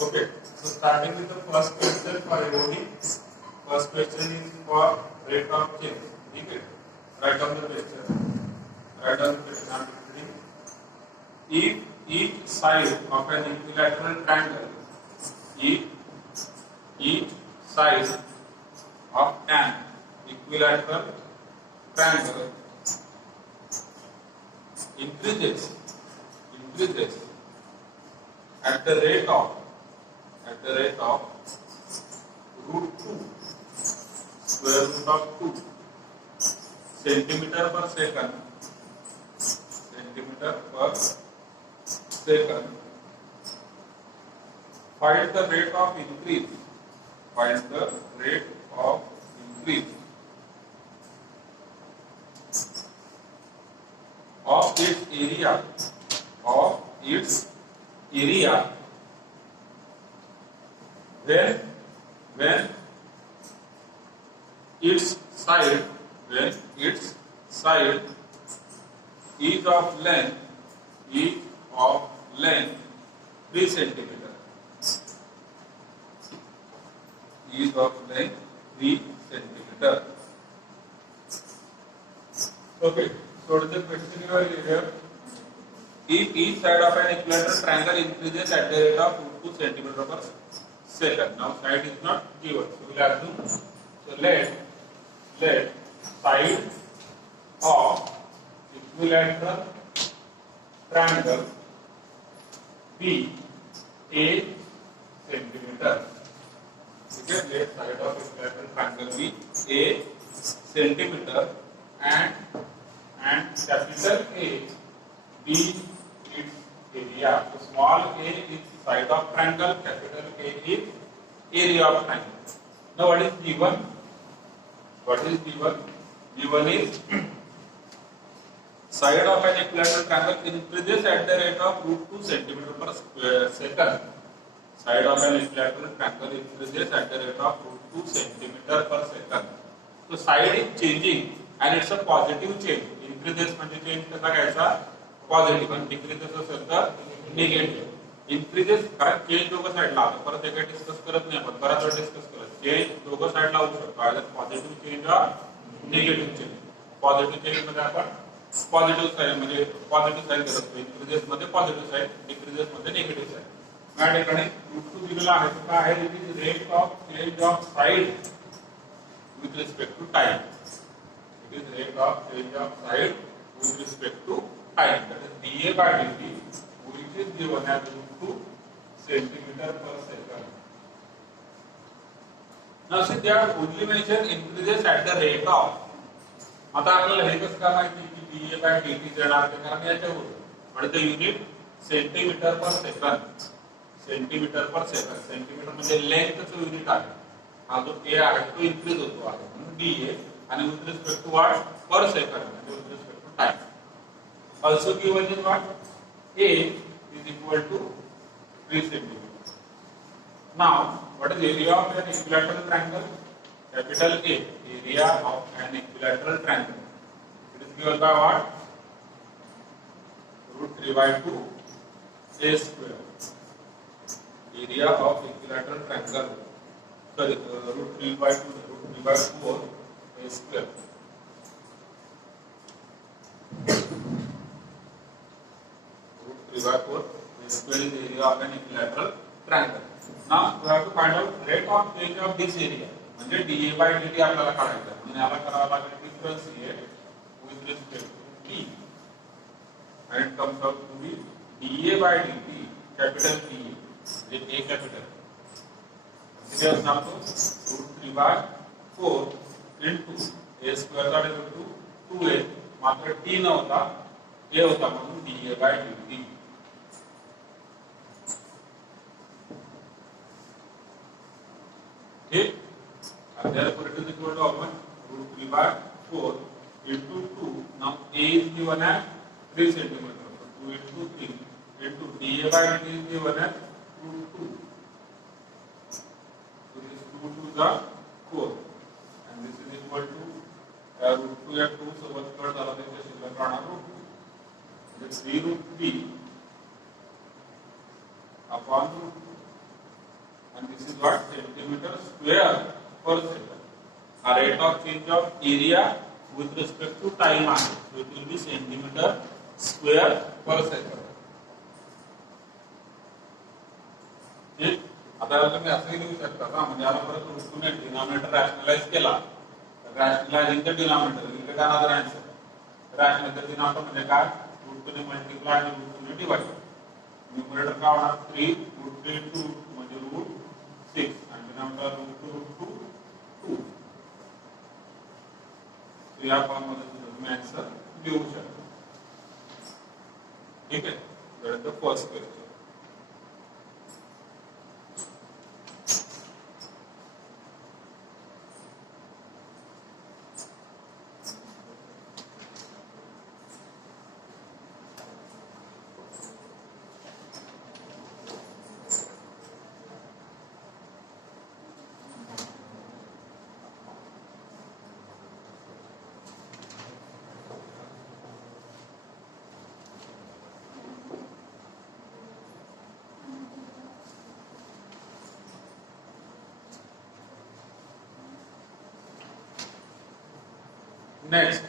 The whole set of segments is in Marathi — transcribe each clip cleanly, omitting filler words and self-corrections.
Okay, so starting with the first question for AOD. First question is for rate of change. Okay, write down the question. Write down the question. I'm repeating. If each side of an equilateral triangle, if each side of an equilateral triangle increases at the rate of root 2 square root of 2 centimeter per second, find the rate of increase of its area when its side is of length 3 centimeter, is of length 3 centimeter. Okay, so the question here: if each side of an equilateral triangle increases at the rate of 2 centimeter per second. Now side is not given, so we'll assume. So let side of equilateral triangle be a centimeter. Okay, let side of equilateral triangle be a centimeter and capital A be its area. So small a is side of triangle, capital A is area of triangle. Now what is given? Given is side of an equilateral triangle increases at the rate of root 2 centimeter per second. Side of an equilateral triangle increases at the rate of root 2 centimeter per second. So side is changing and it's a positive change. Increases म्हणजे change कसा घ्यायचा पॉझिटिव्ह आणि डिक्रीजेस असेल तर निगेटिव्ह. इन्क्रीजेस कारण चेंज दोघं साईडला आलं परत एका डिस्कस करत नाही आपण बराच वेळ डिस्कस करत चेंज दोघं साईडला होऊ शकतो either positive change or negative change. Positive change मध्ये आपण पॉझिटिव्ह साईड म्हणजे पॉझिटिव्ह साईड करतो, इन्क्रीजेस मध्ये पॉझिटिव्ह साईड, डिक्रीजेस मध्ये निगेटिव्ह साईड. या ठिकाणी रूट 2 दिलेला आहे तो काय आहे? It is rate of change of side with respect to time. It is rate of change of side with respect to time. That is dA by dt, which is given as root 2 centimeter per second. Now see there only mention increases at the rate of. आता आपल्याला हे कसं काय माहिती की dA by dt देणार ते कारण याच्यावर म्हणजे the unit centimetre per second. Centimetre म्हणजे लेंथचं युनिट आहे. हा जो a आहे तो इन्क्रीज होतो आहे म्हणून dA आणि with respect to what per second म्हणजे with respect to time. Also given is what a is equal to 3 centimeter. Now what is area of an equilateral triangle? Capital A, area of an equilateral triangle. It is given by what? Root 3 by 2 a square. Area of equilateral triangle. Sorry, root 3 by 4 a square. Root 3 by 4 a square is the area of an equilateral triangle. Now we have to find out rate of change of this area. म्हणजे dA by dt आपल्याला काढायचा आहे. म्हणजे याला करावा लागेल differentiate with respect to t and it comes out to be dA by dt capital T म्हणजे a capital. किती असणार तो root 3 by 4 into a square that is equal to 2a मात्र t नव्हता a होता म्हणून dA by dt. ठीक and therefore it is equal to root 3 by 4 into 2. Now a is given as 3 centimeter. So 2 into 3 into dA by dt is given as root 2. So this 2 to the 4 and this is equal to root 2 या 2 सोबत कट झाला त्याच्या शिल्लक राहणार root 2 म्हणजे 3 root 3 upon root 2. per second. A rate of change of area with respect to time आहे. So it will be centimeter square per second. ठीक. आता तुम्ही असंही लिहू शकता का म्हणजे आता परत रूटने डिनॉमिनेटर रॅशनलाइज केला तर rationalising the denominator will get another answer rationalise denominator म्हणजे काय रूटने मल्टिप्लाय आणि रूटने डिवाइड न्यूमरेटर काय होणार 3 रूट 3 2 म्हणजे रूट 6 आणि डिनॉमिनेटर रूट 2 तो या फॉर्म मध्ये तुम्ही आन्सर लिहू शकता ठीक आहे तर the first question Next,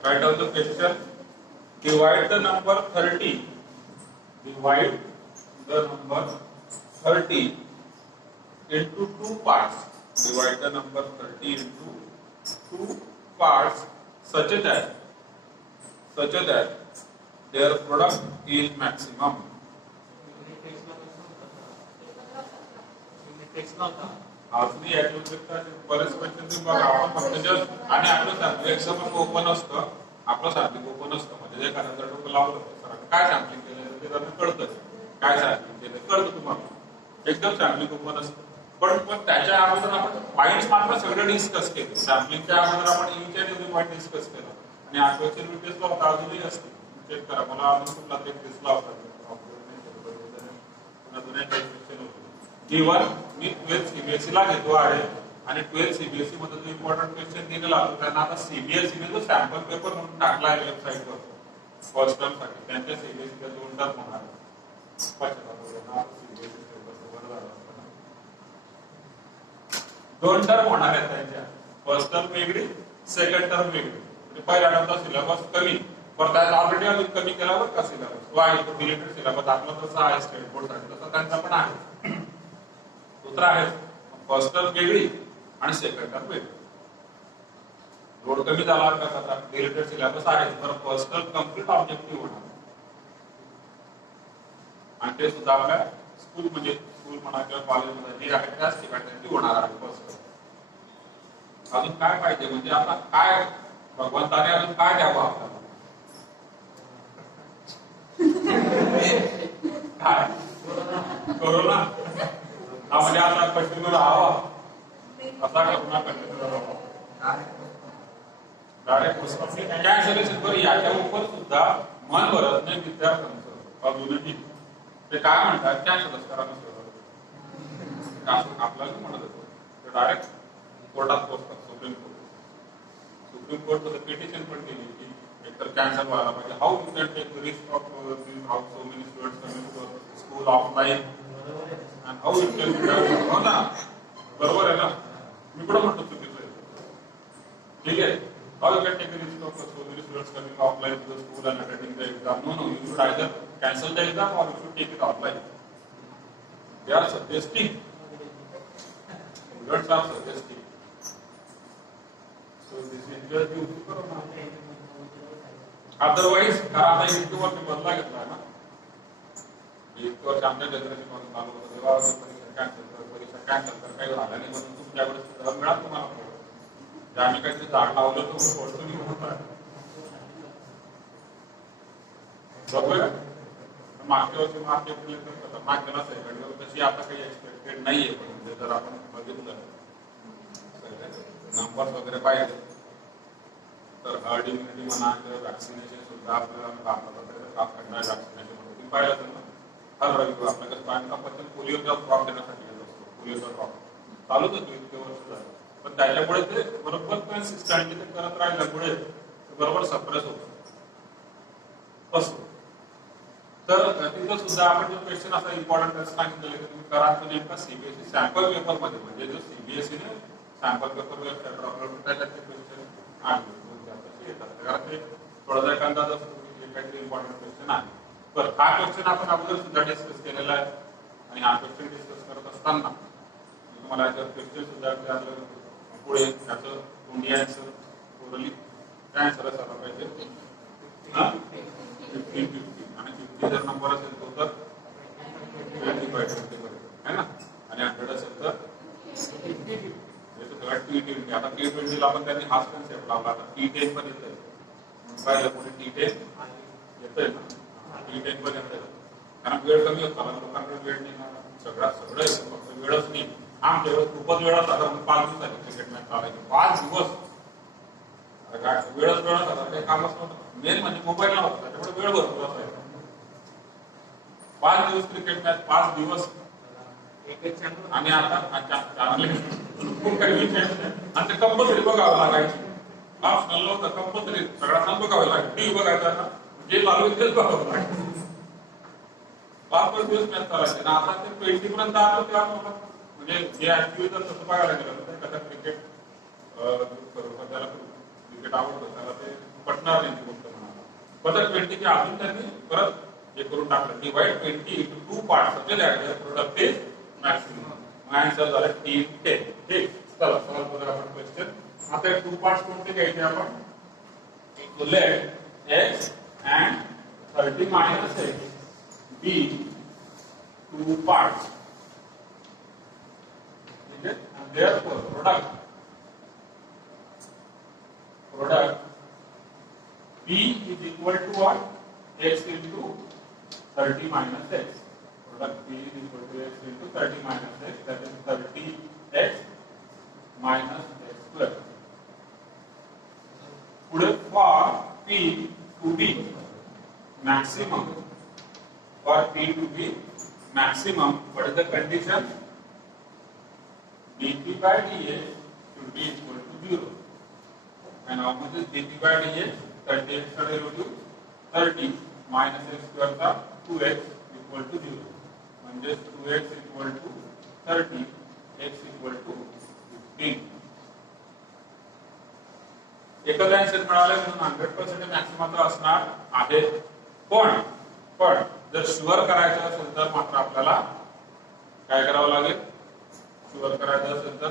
write down the question. Divide the number 30. Divide the number 30 into two parts. Divide the number 30 into two parts, such that their product is maximum. अजूनही याच्या बरेच क्वेश्चन तुम्ही बघा आपण फक्त जस्ट आणि आपलं सॅम्पलिंग एक्झाम ओपन असतं आपलं सॅम्पलिंग ओपन असतं म्हणजे एखाद्या जर डोकं लावलं सर काय सॅम्पलिंग केलं ते त्यांना कळतं काय सॅम्पलिंग केलं कळतं तुम्हाला एकदम सॅम्पलिंग ओपन असतं पण त्याच्या अगोदर आपण पॉईंट्स मात्र सगळं डिस्कस केलं सॅम्पलिंगच्या अगोदर आपण each and every point discuss केला आणि हा क्वेश्चन टेस्टला होता अजूनही असते चेक करा मला अजून कुठला ते टेस्टला होता क्वेश्चन होते जीवन मी 12 सीबीएसई ला घेतो आहे आणि 12 सीबीएसई मध्ये जो इम्पॉर्टंट क्वेश्चन दिलेला होता त्यांना आता सीबीएसई ने जो सॅम्पल पेपर म्हणून टाकला आहे वेबसाईटवर फर्स्ट टर्म साठी त्यांच्या सीबीएसई च्या 2 टर्म होणार दोन टर्म होणार आहेत त्यांच्या फर्स्ट टर्म वेगळी सेकंड टर्म वेगळी म्हणजे पहिल्या टर्मचा सिलेबस कमी पण त्यात ऑलरेडी अजून कमी केला बरं का सिलेबस तो आहे तो रिलेटेड सिलेबस आपला तसा आहे स्टेट बोर्ड साठी तसा त्यांचा पण आहे सूत्र आहे फर्स्ट टर्म वेगळी आणि सेकंड टर्म वेगळी लोड कमी झाला का त्याचा रिलेटेड सिलेबस आहे तर फर्स्ट टर्म कंप्लीट ऑब्जेक्टिव्ह होणार आणि ते सुद्धा आपल्या स्कूल म्हणजे स्कूल म्हणा किंवा कॉलेजमध्ये जे आहे त्याच ठिकाणी होणार आहे फर्स्ट टर्म अजून काय पाहिजे म्हणजे आता काय भगवंताने अजून काय द्यावं आपल्याला काय कोरोना हा म्हणजे आता कंटिन्यू राहावा असा कल्पना कंटिन्यू राहावा डायरेक्ट कॅन्सलेशन करू याच्या उपर सुद्धा मन भरत नाही विद्यार्थ्यांचं अजूनही ते काय म्हणतात कॅन्सलच करा आपल्याला म्हणत होतो ते डायरेक्ट कोर्टात पोहोचतात सुप्रीम कोर्ट मध्ये पिटिशन पण केली की एकतर कॅन्सल व्हायला पाहिजे how you can take the risk of how so many students coming to school offline and how you can हो ना बरोबर आहे ना मी पण म्हणतो चुकीचं आहे ठीक आहे how you can take the risk of so many students coming offline to the school and attending the exam no no you should either cancel the exam or you should take it offline they are suggesting students are suggesting so this is just due to corona otherwise आता इतकं वर्ष बदला घेतला ना इतकं वर्ष आमच्या जनरेशन मध्ये चालू होतं तेव्हा परीक्षा कॅन्सल तर काही झालं नाही म्हणून तुमच्याकडे मिळाल तुम्हाला आम्ही काहीतरी झाड लावलं तर थोडं होत आहे बरोबर मागच्या वर्षी मार्च एप्रिल खतरनाक गेला सेकंड तशी आता काही एक्सपेक्टेड नाहीये पण जर आपण बघितलं नंबर्स वगैरे पाहिजे तर हर्ड इम्युनिटी म्हणा किंवा वॅक्सिनेशन सुद्धा आपल्याला वॅक्सिनेशन म्हणून पाहिलं तर ना हर रविवार आपल्याकडे पाण्यापासून पोलिओचा ड्रॉप देण्यासाठी येत असतो पोलिओचा ड्रॉप चालूच होतो इतके वर्ष झालं पण त्याच्यामुळे ते बरोबर कन्सिस्टंटली ते करत राहिल्यामुळे बरोबर सप्रेस होतं असं तर तिथं सुद्धा आपण जो क्वेश्चन असा इम्पॉर्टंट असं सांगितलेलं की तुम्ही करा तो नेमका सीबीएसई सॅम्पल पेपर मध्ये म्हणजे जो सीबीएसई ने सॅम्पल पेपर वेबसाईट अपलोड त्याच्यात ते क्वेश्चन आहे येतात कारण ते थोडासा एक अंदाज असतो की काहीतरी इम्पॉर्टंट क्वेश्चन आहे. बरं हा क्वेश्चन आपण अगोदर सुद्धा डिस्कस केलेला आहे आणि हा क्वेश्चन डिस्कस करत असताना तुम्हाला याच्यावर क्वेश्चन सुद्धा विचारलं पुढे त्याचं तोंडी आन्सर ओरली काय आन्सर असायला पाहिजे 15 आणि 50 जर नंबर असेल तो तर 25 है ना आणि 100 असेल तर T20 आता T20 ला आपण त्यांनी हाच कन्सेप्ट लावला आता T10 पण येतंय पाहिलं पुढे T10 येतंय ना T10 पण येतंय कारण वेळ कमी होता लोकांकडे वेळ नाही सगळं येतं फक्त वेळच नाही आमच्या वेळेस खूपच वेळ होता 5 दिवस झाले क्रिकेट मॅच चालायची 5 दिवस काय वेळच होता काही कामच नव्हतं मेन म्हणजे मोबाईल नव्हता त्याच्यामुळे वेळ भरपूर असायचा 5 दिवस क्रिकेट मॅच 5 दिवस आणि आता चांगले आणि ते कंपल्सरी बघावं लागायची ऑप्शनल नव्हतं कंपल्सरी सगळ्यांना बघावं लागायचं टीव्ही बघायचा ना जे चालू तेच बघावं लागायचं 5 दिवस मॅच चालायचे ना आता ते 20 पर्यंत आलं तेव्हा म्हणजे जे ऍक्च्युअली जर तसं बघायला गेलं तर त्याचा क्रिकेट त्याला क्रिकेट आवडतं त्याला ते पटणार नाही ती गोष्ट म्हणाला परत 20 अजून त्यांनी परत हे करून टाकलं डिवाइड 20 into 2 parts म्हणजे that product is maximum answer झाला T10 ठीक चला सॉल्व करूया आपण क्वेश्चन आता 2 पार्ट्स कोणते घ्यायचे आपण तो late x and 30 minus x be 2 parts ठीक है and therefore product B is equal to what? X into 30 minus x. Product B is equal to x into 30 minus x. That is 30x minus x square. Today for P to be maximum, for P to be maximum, what is the condition? dt by dx should be equal to 0. And how much is dt by dx? 30x का derivative 30 minus x square का 2x equal to 0. म्हणजे 2x equal to 30, x equal to 15. एकच आन्सर मिळाला म्हणून 100% मॅक्सिमम असणार आहे. पण जर शुअर करायचं असेल तर मात्र आपल्याला काय करावं लागेल? शुअर करायचं असेल तर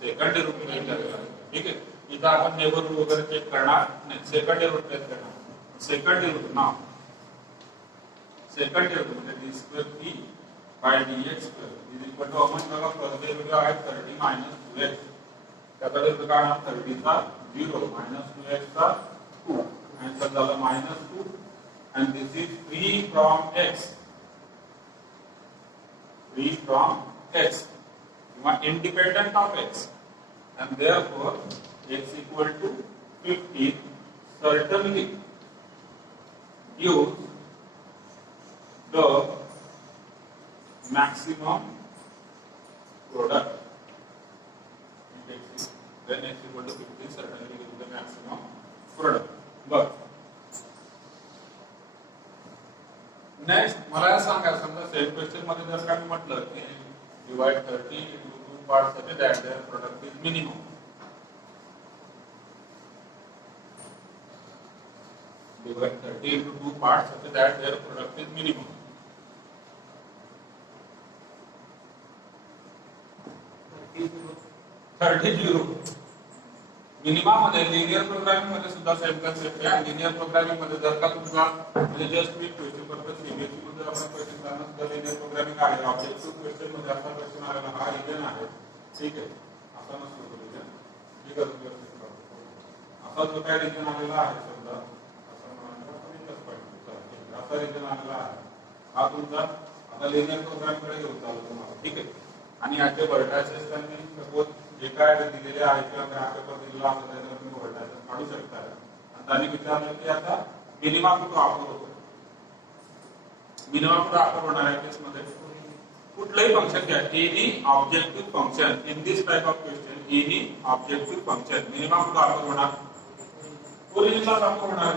सेकंड रूट यूज करावे लागेल. ठीक आहे. इथं आपण नेबरहूड वगैरे चेक करणार नाही सेकंड रूट टेस्ट करणार सेकंड रूट ना सेकंड रूट म्हणजे d square p by dx square is equal to आपण बघा फर्स्ट डेरिव्हेटिव्ह आहे 30 मायनस 2x त्याचा डेरिव्हेटिव्ह काय आहे 30 चा 0 मायनस 2x चा 2 आन्सर झाला minus 2 and this is free from x किंवा independent of x and therefore x equal to 15 certainly gives the maximum product. Then x equal to 15 certainly gives the maximum product. But next मला सांगा समजा सेम क्वेश्चन मध्ये जर का मी म्हटलं की divide 30 into 2 parts such that their product is minimum. Divide 30 into 2 parts such that their product is minimum. Minimum मध्ये लिनियर प्रोग्रामिंग मध्ये सुद्धा सेम कन्सेप्ट आहे. लिनियर प्रोग्रामिंग मध्ये जर का तुमचा म्हणजे जस्ट मी क्वेश्चन करतो सीबीएसई मध्ये आपण क्वेश्चन करणार सुद्धा लिनियर प्रोग्रामिंग आहे. ऑब्जेक्टिव्ह क्वेश्चन मध्ये असा क्वेश्चन आलेला हा रिजन आहे. ठीक आहे. असा नसतो तो रिजन. ठीक आहे. असा जो काय रिजन आलेला आहे समजा असा रिजन आलेला आहे हा तुमचा आता लिनियर प्रोग्राम कडे घेऊन चालू तुम्हाला. ठीक आहे. आणि याचे व्हर्टायसेस त्यांनी सपोज जे काय दिलेले आहे किंवा ग्राफ पेपर दिलेला आहे त्याच्यावर तुम्ही व्हर्टायसेस काढू शकता. आणि त्यांनी विचारलं की आता मिनिमम कुठं वापर होतो मिनिमम कुठं वापर होणार आहे केसमध्ये कुठलंही फंक्शन घ्या any objective function in this type of question any objective function minimum कुठं वापर होणार ओरिजिनला वापर होणार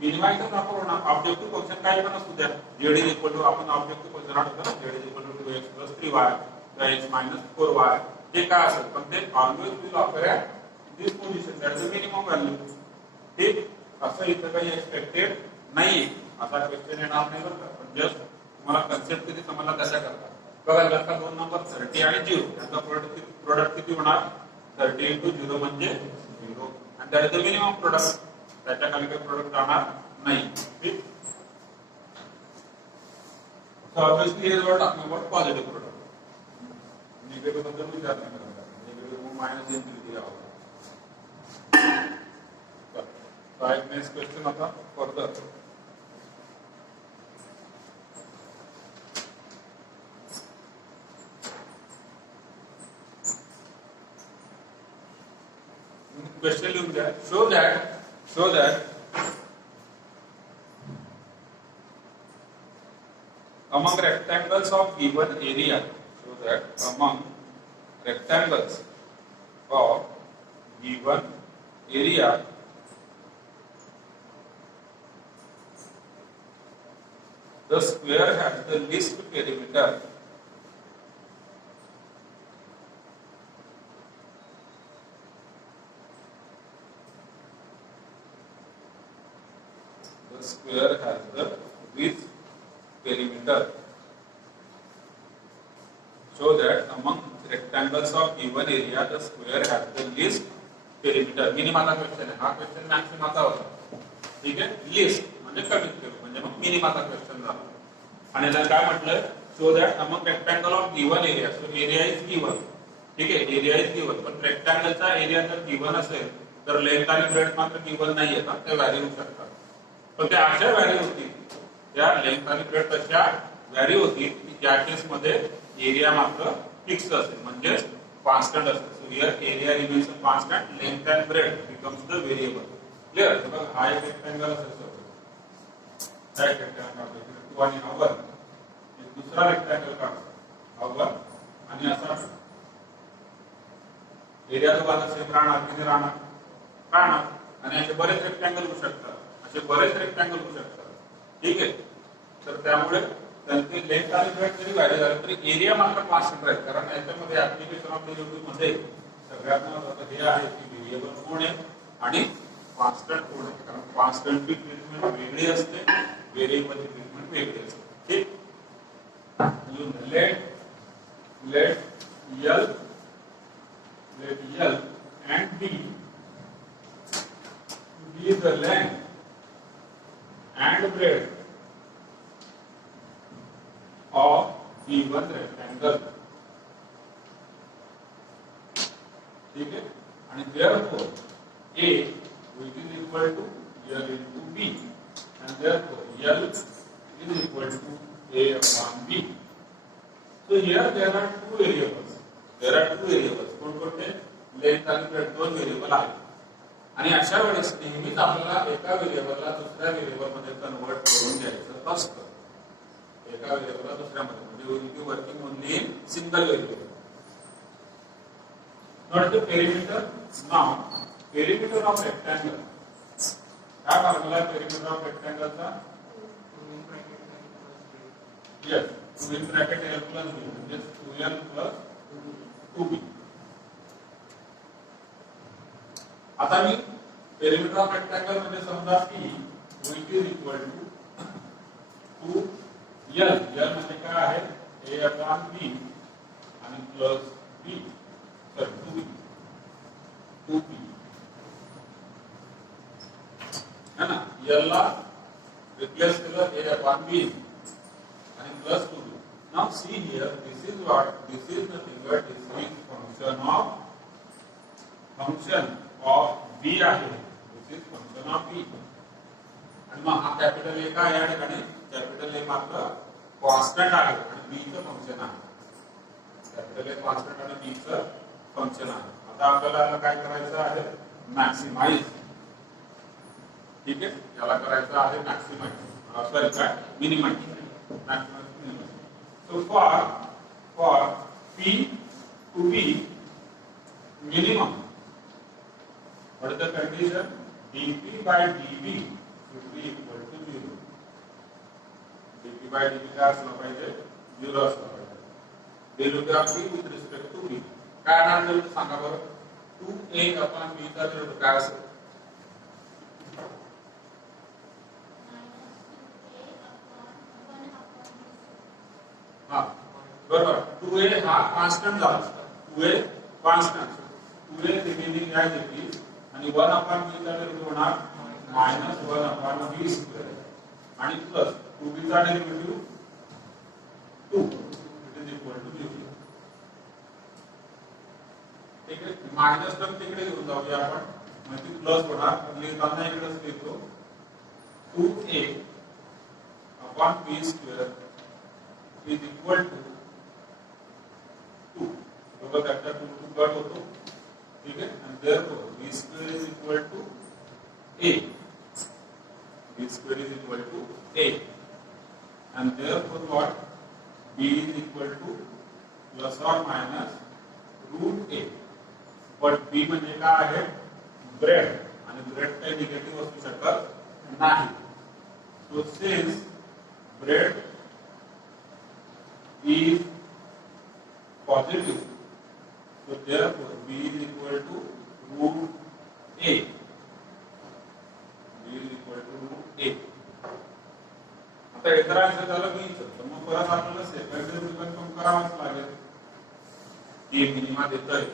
मिनिमा इथं नको होणार. ऑब्जेक्टिव्ह फंक्शन काही पण असू द्या. z इज इक्वल टू आपण ऑब्जेक्टिव्ह फंक्शन आठवतो ना, z is equal to 2x plus 3y किंवा x मायनस 4y जे काय असेल, पण ते always will occur at this position, that is the minimum value. ठीक, असं इथं काही एक्सपेक्टेड नाही, असा क्वेश्चन येणार नाही बरं का. पण जस्ट तुम्हाला कन्सेप्ट किती समजला कशा करता. बघा जसा दोन नंबर 30 आणि 0 यांचा प्रोडक्ट किती होणार, 30 इंटू 0 म्हणजे 0 आणि that is the minimum product. त्याच्या खाली काही प्रोडक्ट जाणार नाही. ठीक, सो ऑब्वियसली हे जवळ टाकणं अबाउट पॉझिटिव्ह प्रोडक्ट. निगेटिव्ह बद्दल विचार नाही करायचा. निगेटिव्ह मायनस इन्फिनिटी राहतो. तर नेक्स्ट क्वेश्चन आता फर्दर. क्वेश्चन लिहून घ्या. Show that among rectangles of given area, so that among rectangles of given area the square has the least perimeter. The square has the least perimeter. So that among rectangles of given area the square has the least perimeter. Minima का क्वेश्चन आहे हा. क्वेश्चन मॅक्सिमाचा होता. ठीक आहे, लिस्ट म्हणजे कमीत कमी, म्हणजे मग मिनिमाचा क्वेश्चन झाला. आणि त्याला काय म्हटलं, so that among rectangle of given area, so area is given. ठीक आहे, एरिया इज गिवन, पण रेक्टँगलचा एरिया जर गिवन असेल तर लेंथ आणि ब्रेड्थ मात्र गिवन नाही आहे ना, ते व्हॅरी होऊ शकतात. पण त्या अशा व्हॅरी होतील, त्या लेंथ आणि ब्रेड्थ अशा व्हॅरी होतील की ज्या केस मध्ये एरिया मात्र फिक्स असेल, म्हणजे कॉन्स्टंट असेल. So here area remains constant, length and breadth becomes the variable. Clear. बघा हा एक रेक्टँगल असेल, हा एक रेक्टँगल काढतो 2 आणि हा 1. दुसरा रेक्टँगल काढतो हा 1 आणि असा एरिया दोघांचा सेम राहणार किती राहणार. आणि असे बरेच रेक्टँगल होऊ शकतात, असे बरेच रेक्टँगल होऊ शकतात. ठीक आहे, तर त्यामुळे त्यांचे लेंथ आणि ब्रेड्थ जरी व्हॅरी झाले तरी एरिया मात्र कॉन्स्टंट राहील. कारण याच्यामध्ये ऍप्लिकेशन ऑफ डेरिव्हेटिव्ह मध्ये सगळ्यात महत्त्वाचं हे आहे की व्हेरिएबल कोण आहे आणि कॉन्स्टंट कोण आहे. कारण कॉन्स्टंटची ट्रीटमेंट वेगळी असते, व्हेरिएबलची ट्रीटमेंट वेगळी असते. ठीक, let L and B be the length and breadth of given rectangle. ठीक है, and therefore A which is equal to L into B and therefore L is equal to A upon B. So here there are two variables. कोणकोणते, लेंथ आणि ब्रेड्थ दोन व्हेरिएबल आहेत. आणि अशा वेळेस नेहमीच आपल्याला एका व्हेरिएबलला दुसऱ्या व्हेरिएबल मध्ये कन्वर्ट करून घ्यायचं असतं. एका व्हेरिएबलला दुसऱ्यामध्ये, म्हणजे will be working only in single variable. Not the perimeter. Now perimeter of rectangle, काय फॉर्म्युला पेरिमीटर ऑफ रेक्टँगलचा? Yes, 2 in bracket L plus B म्हणजे 2L plus 2B. आता मी पेरिमीटर ऑफ रेक्टँगल म्हणजे समजा की which is equal to 2L. L म्हणजे काय आहे, A upon B आणि प्लस B, सॉरी 2B है ना. L ला रिप्लेस केलं A upon B and plus 2B. Now see here, this is what, this is nothing but this is function of B आहे. This is function of B. आणि मग हा कॅपिटल A काय या ठिकाणी, कॅपिटल A मात्र कॉन्स्टंट आहे आणि B चं फंक्शन आहे. कॅपिटल A कॉन्स्टंट आणि B चं फंक्शन आहे. आता आपल्याला काय करायचं आहे, मॅक्सिमाइज. ठीक आहे, याला करायचं आहे मॅक्सिमाइज, सॉरी काय, minimise. So for P to be minimum, what is the condition? dP by dV should be equal to 0. dp by dt काय असला पाहिजे 0 असला पाहिजे. Derivative of b with respect to b काय आणणार ते सांगा बरं. 2a upon b चा डेरिव्हेटिव्ह काय असेल. हा बरोबर 2a हा कॉन्स्टंट झाला असता. 2a constant 2a remaining as it is आणि 1 upon b चा डेरिव्हेटिव्ह होणार -1 upon b स्क्वेअर आणि प्लस 2b चा derivative 2 it is equal to 0. ठीक आहे. मायनस टर्म तिकडे घेऊन जाऊया आपण म्हणजे प्लस होणार. तर लिहिताना इकडेच लिहितो 2a upon b square is equal to 2. बरोबर त्याचा 2 कट होतो. ठीक आहे. आणि therefore b square is equal to a. b square is equal to a. And therefore what? b is equal to plus or minus root a. But b म्हणजे काय आहे? ब्रेड. आणि ब्रेड काही निगेटिव्ह असू शकत नाही. So since bread is positive, so therefore b is equal to root a. b is equal to root a. आता इतर आन्सर झालं b चं. तर मग परत आपल्याला सेकंड डेरिव्हेटिव्ह कन्फर्म करावाच लागेल. ही मिनिमा देतोय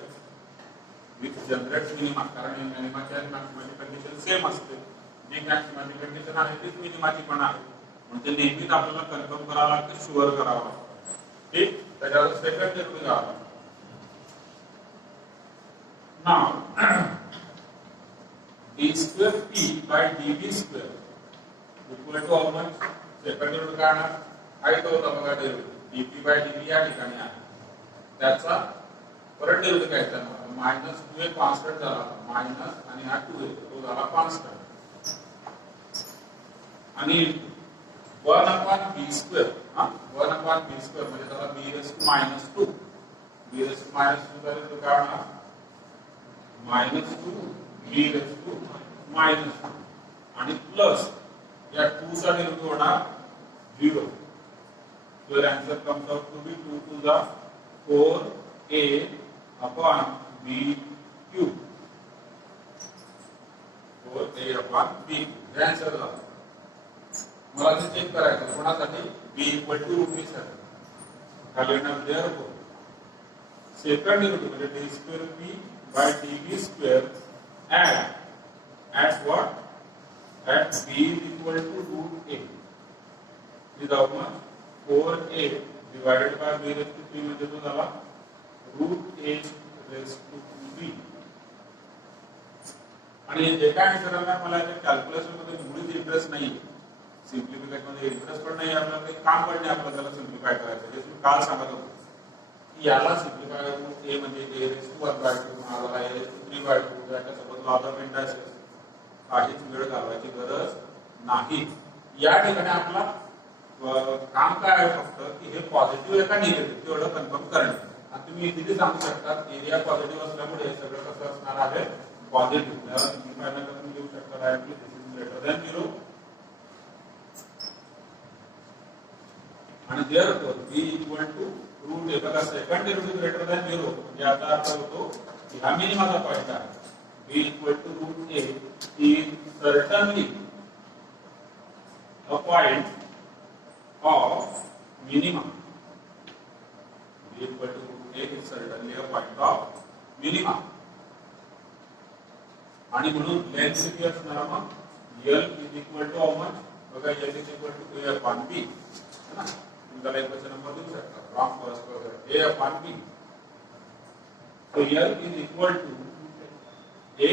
विथ जनरेट मिनिमा कारण मिनिमाची आणि मॅक्सिमाची कंडिशन सेम असते. जी मॅक्सिमाची कंडिशन आहे तीच मिनिमाची पण आहे. म्हणजे नेहमीच आपल्याला कन्फर्म करावं लागतं, शुअर करावं लागतं. ठीक. त्याच्यावर सेकंड डेरिव्हेटिव्ह घ्यावा. नाव d square p by dv square equal to how much? Second derivative काय आणणार? काय तो होता बघा डेरिव्हेटिव्ह dp by dv या ठिकाणी आहे. त्याचा परत डेरिव्हेटिव्ह काय येणार? मायनस 2a कॉन्स्टंट झाला. मायनस आणि हा 2a तो झाला कॉन्स्टंट. आणि 1 upon b square. 1 upon b square म्हणजे त्याला b raised to minus 2. b raised to minus 2 झाले तर काय होणार? minus 2 b raised to minus 2 आणि प्लस या 2 चा डेरिव्हेटिव्ह होणार 0. So the answer comes out to be 2 to the 4a upon b cube. 4a upon b cube. हे आन्सर झालं. मला ते चेक करायचं कोणासाठी b equal to root b साठी. खाली येणार therefore सेकंड डेरिव्हेटिव्ह म्हणजे d square p by dv square at what? At b is equal to root a. is how much? 4a divided by b raised to 3 म्हणजे तो झाला root a raised to b. आणि जे काय आन्सर आला मला या कॅल्क्युलेशन मध्ये मुळीच इंटरेस्ट नाही. सिम्प्लिफिकेशन मध्ये इंटरेस्ट पण नाही. आपल्याला काही काम पण नाही आपल्याला त्याला सिम्प्लिफाय करायचं. हे तुम्ही काल सांगत होतो की याला सिम्प्लिफाय करून a म्हणजे a raised to 1 by 2 मला a raised to 3 by 2 याच्यासोबत लॉग ऑफ इंडायसेस काहीच वेळ घालवायची गरज नाही. या ठिकाणी आपला काम काय आहे फक्त की हे पॉझिटिव्ह आहे का निगेटिव्ह तेवढं कन्फर्म करणे. आणि तुम्ही इझिली सांगू शकता एरिया पॉझिटिव्ह असल्यामुळे सगळं कसं असणार आहे पॉझिटिव्ह. याला सिम्प्लिफाय न करून लिहू शकता directly this is greater than 0. आणि therefore b equal to root a बघा सेकंड डेरिव्हेटिव्ह ग्रेटर दॅन 0 म्हणजे आता अर्थ होतो की हा मिनिमाचा पॉइंट आहे. b equal to root a is certainly a point of minimum. b equal to root a is certainly a point of minimum. आणि म्हणून लेंथ किती असणार मग l is equal to how much? बघा l is equal to a upon b है ना. तुम्हाला एक क्वेश्चन नंबर देऊ शकता फ्रॉम फर्स्ट वगैरे a upon b. So l is equal to a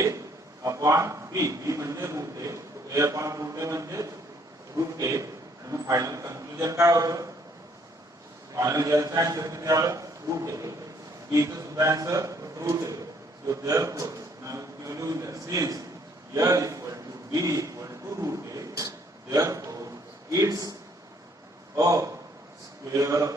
upon b. b म्हणजे root a. a upon root a म्हणजे रूट a. आणि मग फायनल कन्क्लुजन काय होतं? फायनल याचा आन्सर किती आलं? Route a. b चा सुद्धा answer root a. So therefore now you know that since l equal to b equal to root a, therefore it's a square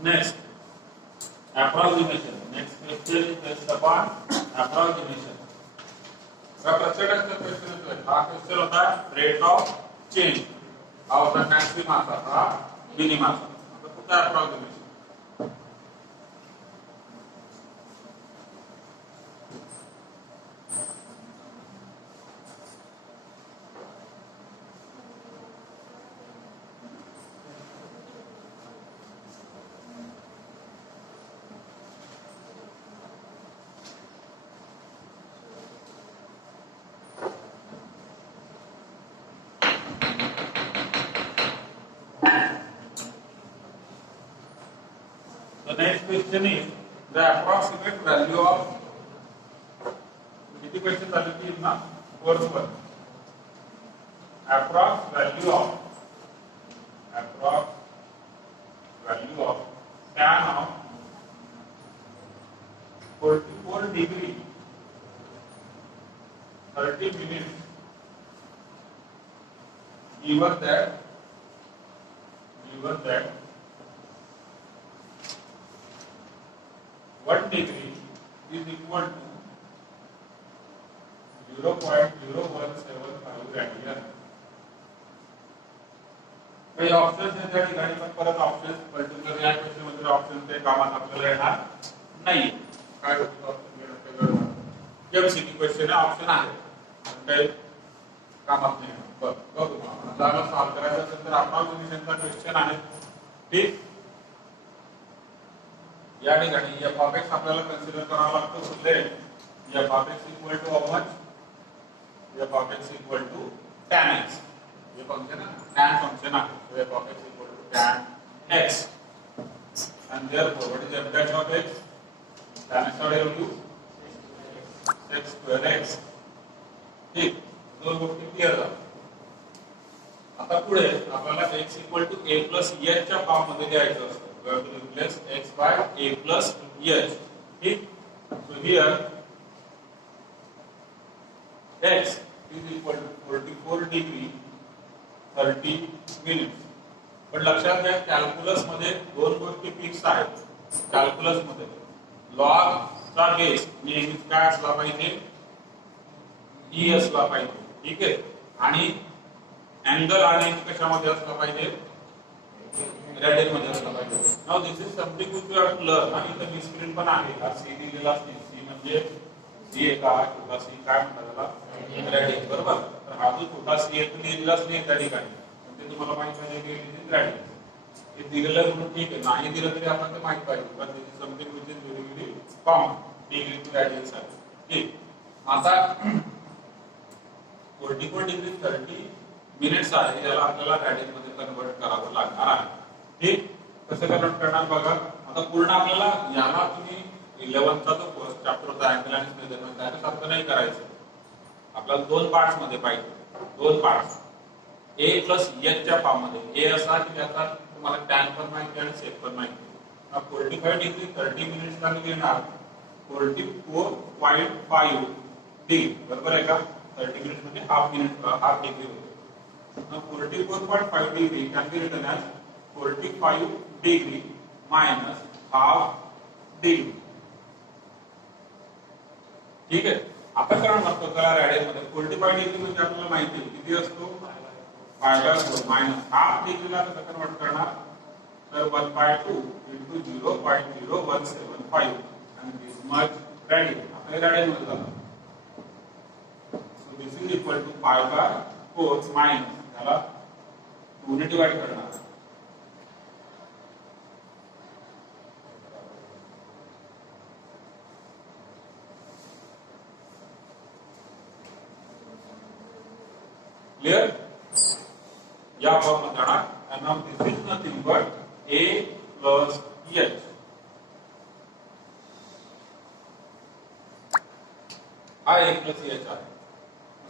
Next, approximation. Next question is based upon approximation. हा प्रत्येकाचा क्वेश्चन होता. हा क्वेश्चन होता रेट ऑफ चेंज. हा होता मॅक्सिमाचा, हा मिनिमाचा. आता कुठला approximation? The next question is the approximate value of. किती क्वेश्चन झाले की ना? Fourth one. approx value of tan of 44 degree 30 minutes given that 1 degree is equal to 0.0175 radian. काही ऑप्शन्स आहेत त्या ठिकाणी, पण परत ऑप्शन्स पर्टिक्युलर या क्वेश्चन मध्ये ऑप्शन ते कामात आपल्याला येणार नाही. काय होतं ऑप्शन घेण्याचं एमसीक्यू क्वेश्चन आहे, ऑप्शन आहे पण काही कामात नाही. बघू आपल्याला सॉल्व करायचं असेल तर अप्रॉक्सिमेशनचा क्वेश्चन आहे. ठीक, या ठिकाणी f of x आपल्याला कन्सिडर करावा लागतो. कुठले f of x equal to how much? f of x equal to tan x. हे फंक्शन आहे, tan फंक्शन आहे. f of x equal to tan x and therefore what is f dash of x? tan x चा डेरिव्हेटिव्ह x square x. ठीक, दोन गोष्टी क्लिअर झाल्या. आता पुढे आपल्याला x equal to a plus h च्या फॉर्म मध्ये लिहायचं असतं. We have to replace x by a plus h. ठीक, so here x is equal to 44 degree 30 minutes. पण लक्षात घ्या कॅल्क्युलस मध्ये दोन गोष्टी फिक्स आहेत. कॅल्क्युलस मध्ये लॉग चा बेस नेहमीच काय असला पाहिजे? e असला पाहिजे. ठीक आहे, आणि अँगल आणि कशामध्ये असला पाहिजे? रेडियन मध्ये असला पाहिजे. Now this is something which you have to learn. आणि इथे डिस्क्रीन पण आहे. हा सी दिलेला असते. सी म्हणजे सी एका छोटा सी काय म्हणतात त्याला? रेडियन. बरोबर. तर हा जो छोटा सी आहे तो दिलेलाच नाही त्या ठिकाणी. ते तुम्हाला माहित पाहिजे की इट इज रेडियन. हे दिलेलं म्हणून ठीक आहे, नाही दिलं तरी आपण ते माहित पाहिजे. पण this is something which is very very common. Degree to radian आहे. ठीक, आता 44 डिग्री 30 मिनिट्स आहे, याला आपल्याला रेडियन मध्ये कन्वर्ट करावं लागणार आहे. ठीक, कसं कन्वर्ट करणार बघा. आता पूर्ण आपल्याला याला तुम्ही 11 चा जो फर्स्ट चॅप्टर होता अँगल आणि मेजरमेंट त्याच्यासारखं नाही करायचं. आपल्याला दोन पार्ट्स मध्ये पाहिजे. दोन पार्ट्स a प्लस h च्या फॉर्म मध्ये. a असा की त्याचा तुम्हाला tan पण माहिती आणि sec पण माहिती. 45 डिग्री 30 मिनिट्स ला मी घेणार 44.5 डिग्री. बरोबर आहे का? 30 मिनिट्स म्हणजे हाफ डिग्री होते. Now 44.5 degree can be written as 45 degree minus half degree. ठीक आहे, आपण काय म्हणतो त्याला रेडियन मध्ये 45 डिग्री म्हणजे आपल्याला माहिती आहे किती असतो? 5/4 मायनस हाफ डिग्रीला कसं कन्वर्ट करणार? तर 1/2 into 0.0175 and this much radian. आता हे रेडियन मध्ये झालं. So this is equal to 5/4 minus त्याला 2 ने डिवाइड करणार. क्लियर? या फॉर्म मध्ये जाणार. and now this is nothing but a plus h. हा a plus h आहे.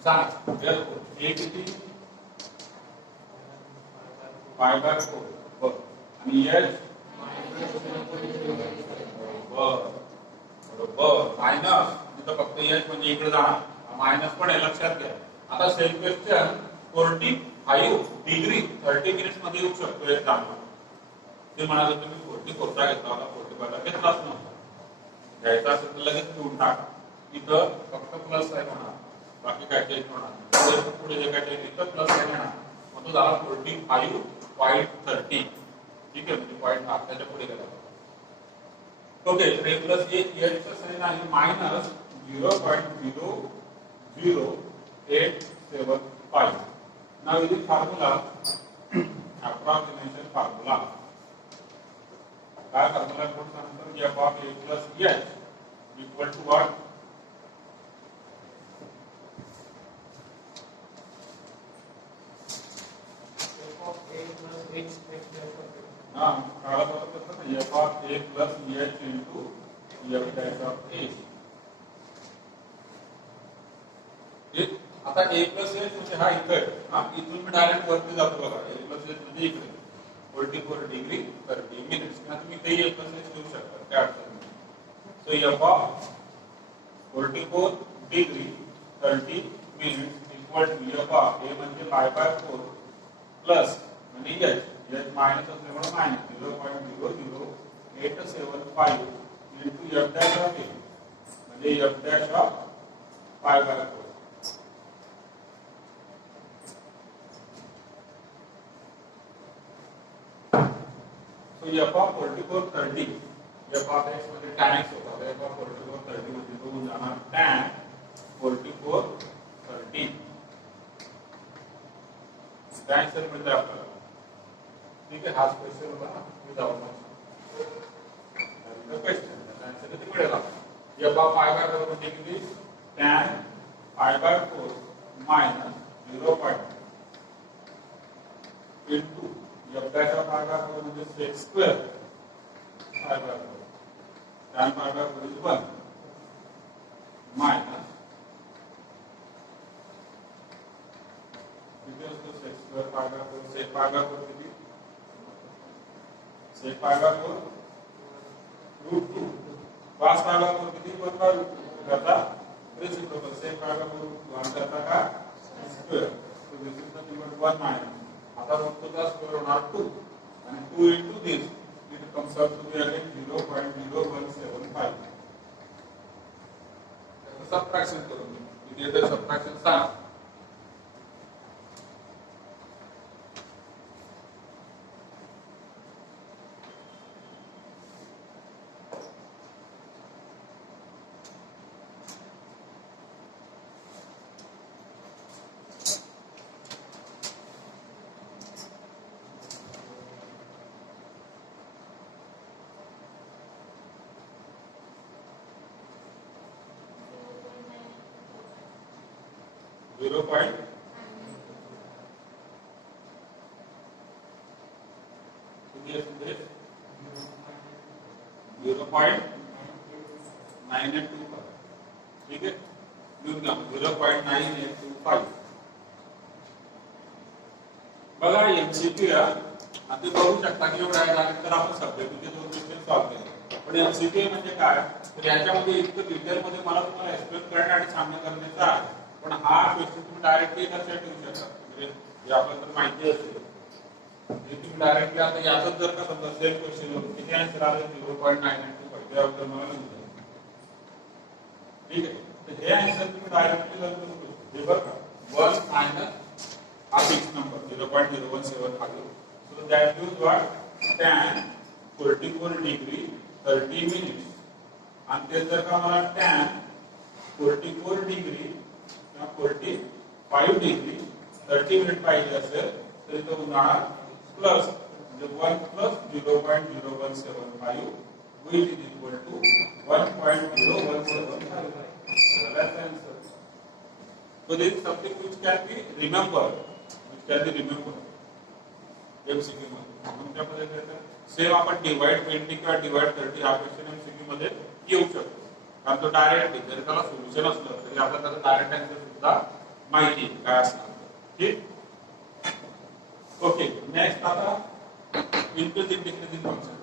सांगा therefore a किती? 5/4 आणि h बरोबर मायनस. तिथं फक्त h म्हणजे इकडे जाणार, मायनस पण आहे लक्षात घ्या. आता सेम क्वेश्चन 45 डिग्री 30 मिनिट्स मध्ये येऊ शकतो. एक दाखवा ते म्हणाले तुम्ही 44चा घेतला होता, 45ला घेतलाच नव्हता. घ्यायचा असेल तर लगेच घेऊन टाका. इथं फक्त प्लस आहे म्हणा, बाकी काय चेंज होणार नाही. पुढे जे काय चेंज इथं प्लस आहे म्हणा, मग तो झाला 45.30. ठीक आहे, म्हणजे पॉईंट हा त्याच्या पुढे गेला. ओके, तर हे प्लस ए चं साइन आहे minus 0.00875. Now in formula approximation formula काय फॉर्म्युला कोण सांगतो f of a plus h equal to what? f of a plus h x dash of a. हां, काळा बरोबर तसं ना f of a plus h into f dash of a. आता a plus h म्हणजे हा इथे हा इथून मी डायरेक्ट वरती जातो बघा. a plus h म्हणजे इकडे 44 डिग्री 30 मिनिट्स. आता तुम्ही काही a plus h लिहू शकता, काय अडचण नाही. So f of 44 degree 30 minutes equal to f of a म्हणजे pi by 4 प्लस म्हणजे h मायनस असल्यामुळे minus 0.00875 into f dash of a म्हणजे f dash of pi by 4. So f of 4430 f of x म्हणजे tan x होता. f of 4430 म्हणजे तो जाणार tan 4430. काय आन्सर मिळतं आपल्याला? ठीक आहे, हाच क्वेश्चन होता ना विदाउट क्वेश्चन. आन्सर किती मिळेल? f of pi by 4 म्हणजे किती? tan pi by 4 minus 0. into f dash of pi by 4 म्हणजे sec square pi by 4. tan pi by 4 is 1 minus किती असतो sec square pi by 4? sec pi by 4 किती? sec pi by 4 root 2. cos pi by 4 किती? 1 by root 2 करता reciprocal. sec pi by 4 1 करता का square. So this is nothing but 1 minus. आता root 2 का square होणार 2 and 2 into this it comes up to be again 0.0175. Subtraction करून इथे येते सबट्रैक्शन सांग. Zero point 0.9825. ठीक है, लिहून घ्या 0.9825. बघा एमसीक्यू या आता बघू शकता की एवढा झाल्यानंतर आपण सब्जेक्टचे दोन क्वेश्चन सॉल्व्ह केले. पण एमसीक्यू म्हणजे काय, तर याच्यामध्ये इतकं डिटेल मध्ये मला तुम्हाला एक्सप्लेन करणे आणि सामना करण्याचा आहे. पण हा क्वेश्चन तुम्ही डायरेक्टली लक्षात ठेवू शकता. म्हणजे जे आपल्याला तर माहिती असेल हे तुम्ही डायरेक्टली आता यातच जर का समजा सेम क्वेश्चन किती आन्सर आले 0.9825 त्याबद्दल मला लिहून द्या. ठीक आहे, तर हे आन्सर तुम्ही डायरेक्टली लिहू शकता. हे बघा 1 मायनस हा fix number 0.0175. So that means what tan 44 degree 30 minutes. आणि ते जर का मला tan 44 डिग्री 45 डिग्री 30 मिनिट पाहिजे असेल तर इथं उदाहरण प्लस म्हणजे 1 plus 0.0175 which is equal to 1.0175. That's the answer. So this is something which can be remembered. MCQ मध्ये तुमच्यामध्ये सेम आपण डिवाइड 20 किंवा डिवाइड 30 हा क्वेश्चन MCQ मध्ये येऊ शकतो. कारण तो डायरेक्टली जर त्याला सोल्युशन असलं तरी आपल्याला त्याचा डायरेक्ट आन्सर सुद्धा माहिती काय असणार. ठीक, ओके. नेक्स्ट आता increasing decreasing function.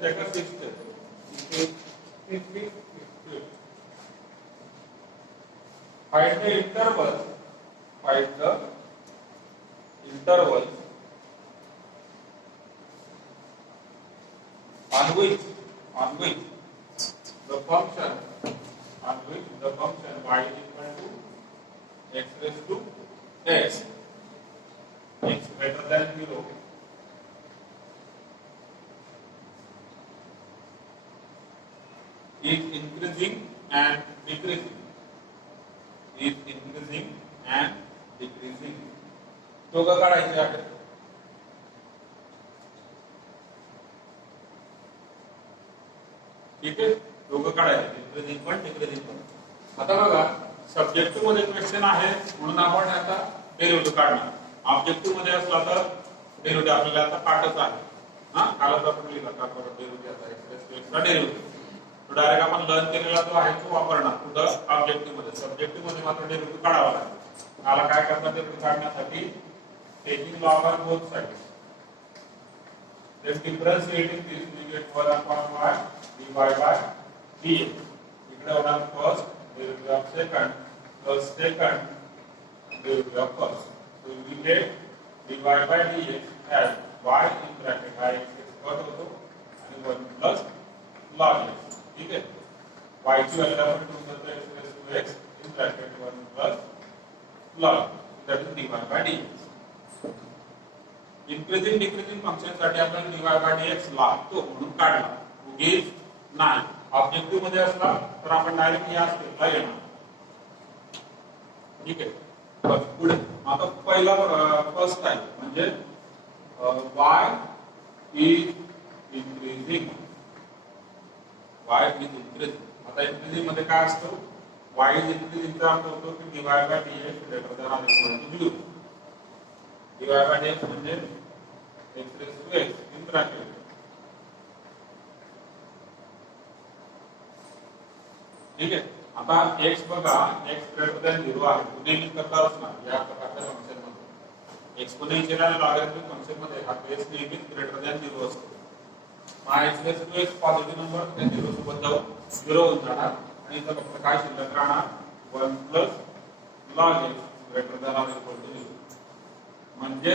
take a 6 step. Find the interval. Find the interval on which the function y is equal to x raised to x greater than 0 is increasing and decreasing. दोघं काढायचे आहे. ठीक आहे, दोघं काढायचे, increasing पण decreasing पण. आता बघा सब्जेक्टिव्ह मध्ये क्वेश्चन आहे म्हणून आपण आता डेरिव्हेटिव्ह काढणार. ऑब्जेक्टिव्ह मध्ये असला तर डेरिव्हेटिव्ह आपल्याला आता काढायचं आहे. कालच आपण लिहिला का परत डेरिव्हेटिव्ह चा डेरिव्हेटिव्ह तो डायरेक्ट आपण लर्न केलेला जो आहे तो वापरणार. कुठं ऑब्जेक्टिव्ह मध्ये. सब्जेक्टिव्ह मध्ये मात्र डेरिव्हेटिव्ह काढावा लागेल. मला काय करणार डेरिव्हेटिव्ह काढण्यासाठी taking log on both sides, then differentiating this we get 1 upon y dy by dx. इकडे होणार first derivative of second plus second derivative of first. So we get dy by dx as y in bracket I x cut होतो आणि 1 plus log x. ठीक आहे, y ची व्हॅल्यू आपण ठेवू शकतो x raised to x in bracket 1 plus log that is dy by dx. Increasing decreasing function साठी आपण dy by dx लागतो म्हणून काढला. उगीच नाही. ऑब्जेक्टिव्ह मध्ये असला तर आपण डायरेक्ट या स्टेपला येणार. ठीक आहे, बस पुढे आता पहिला फर्स्ट टाइप म्हणजे y is increasing. आता इन्क्रीजिंग मध्ये काय असतो? y is increasing चा अर्थ होतो की dy by dx greater than or equal to 0. dy by dx म्हणजे x raised to x in bracket. ठीक आहे, आता x बघा x greater than 0 आहे. नेहमी करता असणार या प्रकारच्या फंक्शन मध्ये. एक्सपोनेन्शियल आणि लॉगॅरिथमिक फंक्शन मध्ये हा बेस नेहमी ग्रेटर दॅन 0 असतो. हा x raised to x positive number त्या 0 सोबत जाऊन 0 होऊन जाणार आणि इथं फक्त काय शिल्लक राहणार 1 plus log x greater than or equal to 0. म्हणजे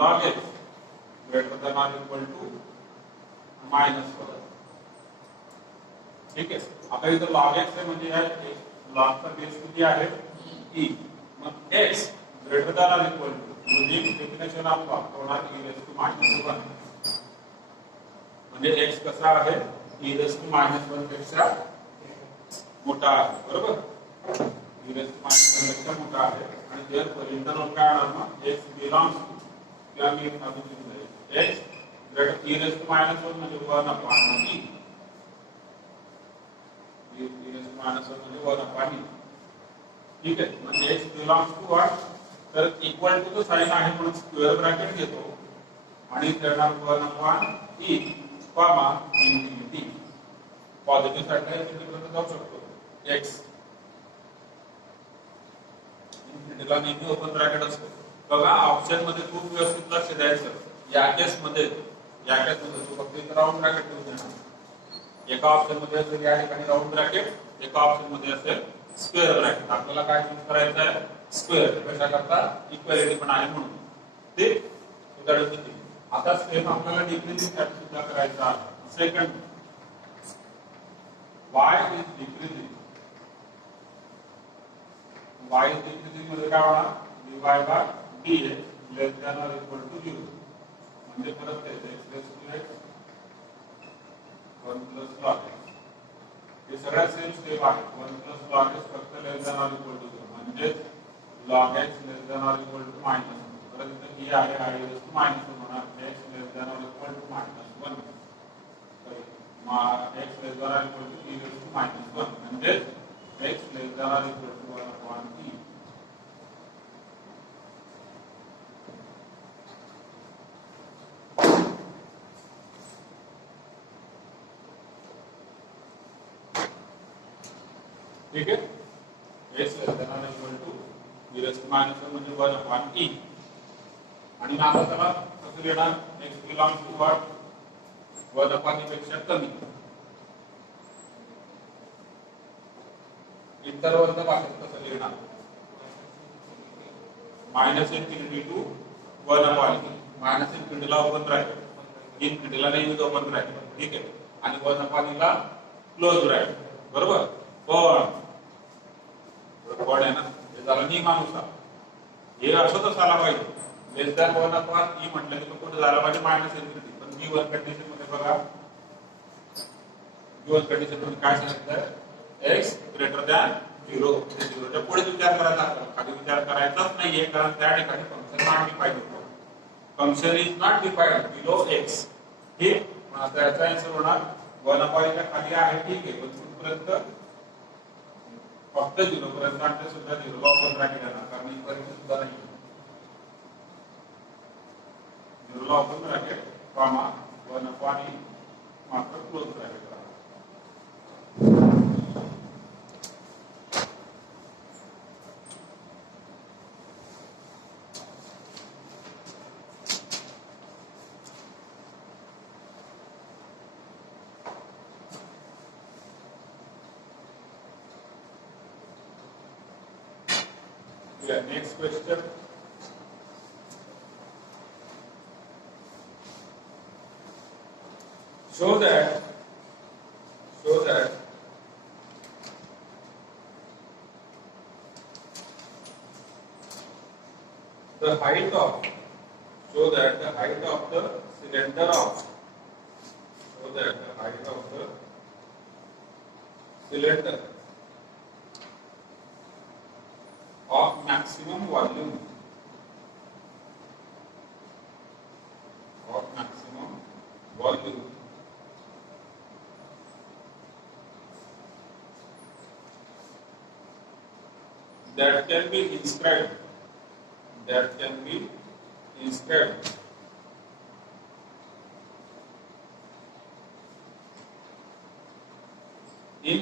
log x greater than or equal to -1. ठीक आहे, आता इथं log x आहे म्हणजे या log चा बेस किती आहे e. मग x greater than or equal to using definition of log होणार e raised to -1. म्हणजे x कसा आहे e raised to -1 पेक्षा मोठा आहे. बरोबर, e raised to -1 पेक्षा मोठा आहे आणि therefore इंटरवल काय होणार मग x belongs to किंवा मी अजून लिहिलं x greater e raised to -1 म्हणजे 1 upon e. e raised to -1 म्हणजे 1 upon e. ठीक आहे, म्हणजे x belongs to what? तर इक्वल टू तो साइन आहे म्हणून स्क्वेअर ब्रॅकेट घेतो आणि करणार 1 upon e comma infinity. Positive साइडला इन्फिनिटीपर्यंत जाऊ शकतो. x इन्फिनिटीला नेहमी ओपन ब्रॅकेट असतो. बघा ऑप्शन मध्ये खूप व्यवस्थित लक्ष द्यायचं. या केस मध्ये तू फक्त इथे राऊंड ब्रॅकेट ठेवून देणार. एका ऑप्शन मध्ये असेल या ठिकाणी राऊंड ब्रॅकेट, एका ऑप्शन मध्ये असेल स्क्वेअर ब्रॅकेट. आपल्याला काय चूज करायचं आहे? स्क्वेअर. कशा करता? इक्वालिटी पण आहे म्हणून. ठीक, उदाहरण आता स्टेप आपल्याला डिक्रीजिंग साठी सुद्धा करायचा आहे. Second y is decreasing. y is decreasing मध्ये काय होणार? dy by dx less than or equal to 0. म्हणजे परत तेच x raised to x 1 plus log x. हे सगळ्या सेम स्टेप आहे. 1 plus log x फक्त less than or equal to 0 म्हणजे log x less than or equal to -1. परत इथे ही आहे i raised to -1 होणार x less than or equal to -1. x less than or equal to e raised to -1 म्हणजे x less than or equal to 1 upon e. ठीक आहे, x less than or equal to e raised to -1 म्हणजे 1 upon e. आणि आता त्याला कसं लिहिणार? x belongs to what? 1/e पेक्षा कमी. इंटरवल भाषेत कसं लिहिणार? -∞ to 1/e. -∞ ला ओपन राहील, ∞ ला नेहमीच ओपन राहील. ठीक आहे. आणि 1/e ला क्लोज राहील. बरोबर. पण आहे ना, हे झालं नियमानुसार. हे असं तर झाला पाहिजे. लेस दॅन 1/e म्हटलं की तो कुठे झाला पाहिजे? -∞. पण गिवन कंडिशन मध्ये बघा, गिवन कंडिशन मध्ये काय सांगितलं? x greater than 0. 0च्या पुढे विचार करायचा, खाली विचार करायचाच नाहीये, कारण त्या ठिकाणी फंक्शन नॉट डिफाईन होतो. Function is not defined below x. ठीक. आता याचा आन्सर होणार 1/e च्या खाली आहे. ठीक आहे. पण कुठपर्यंत? फक्त 0 पर्यंत. आणि सुद्धा 0 ला ओपन ब्रॅकेट येणार, कारण इक्वॅलिटी सुद्धा नाही. 0 ला ओपन ब्रॅकेट कॉमा 1/e मात्र close bracket. Yeah, next question. Show that the height of the cylinder of maximum volume that can be inscribed in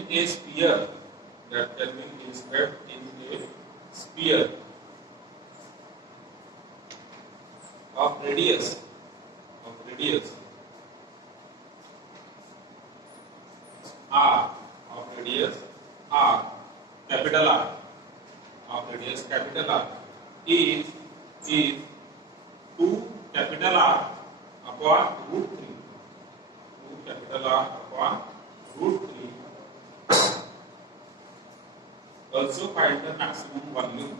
a sphere, of radius r, capital R, of radius capital R is 2 capital R upon root 3. 2 capital R upon root 3. Also find the maximum volume.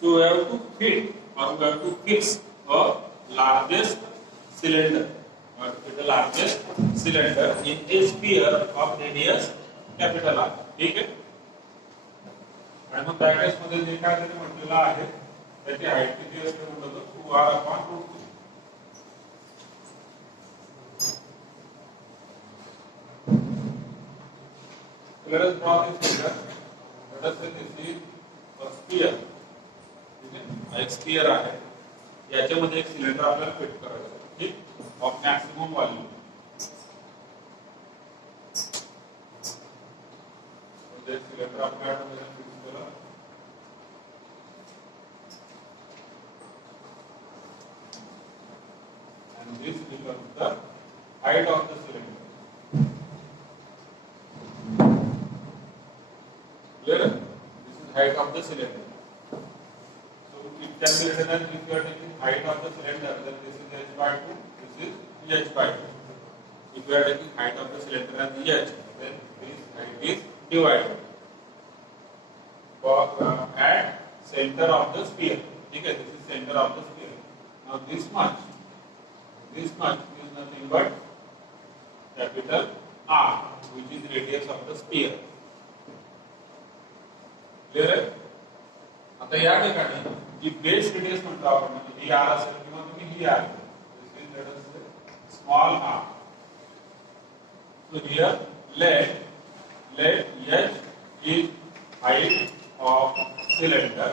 So we have to fit, or we have to fix a largest cylinder, in a sphere of radius capital R. ठीक आहे. आणि मग ब्रॅकेट्स मध्ये जे काय त्यांनी म्हटलेलं आहे त्याची हाईट किती असते म्हणतो? 2r upon root 3. Let us draw this figure. Let us say this is a sphere. ठीक आहे. एक स्फियर आहे. याच्यामध्ये एक सिलेंडर आपल्याला फिट करायचं आहे. ठीक. Of maximum volume. म्हणजे सिलेंडर आपल्याला फिट केलं. And this becomes the height of the cylinder. Clear? This is height of the cylinder. So it can be written as, if you are taking height of the cylinder, then this is h by 2, this is h by 2. If you are taking height of the cylinder as h, then this height is divided at center of the sphere. Okay, this is center of the sphere. Now this much is nothing but capital R, which is radius of the sphere. Clear आहे? आता या ठिकाणी जी बेस रेडियस म्हणतो आपण, म्हणजे ही R असेल किंवा तुम्ही ही R, this is let us say small r. So here let h is height of cylinder,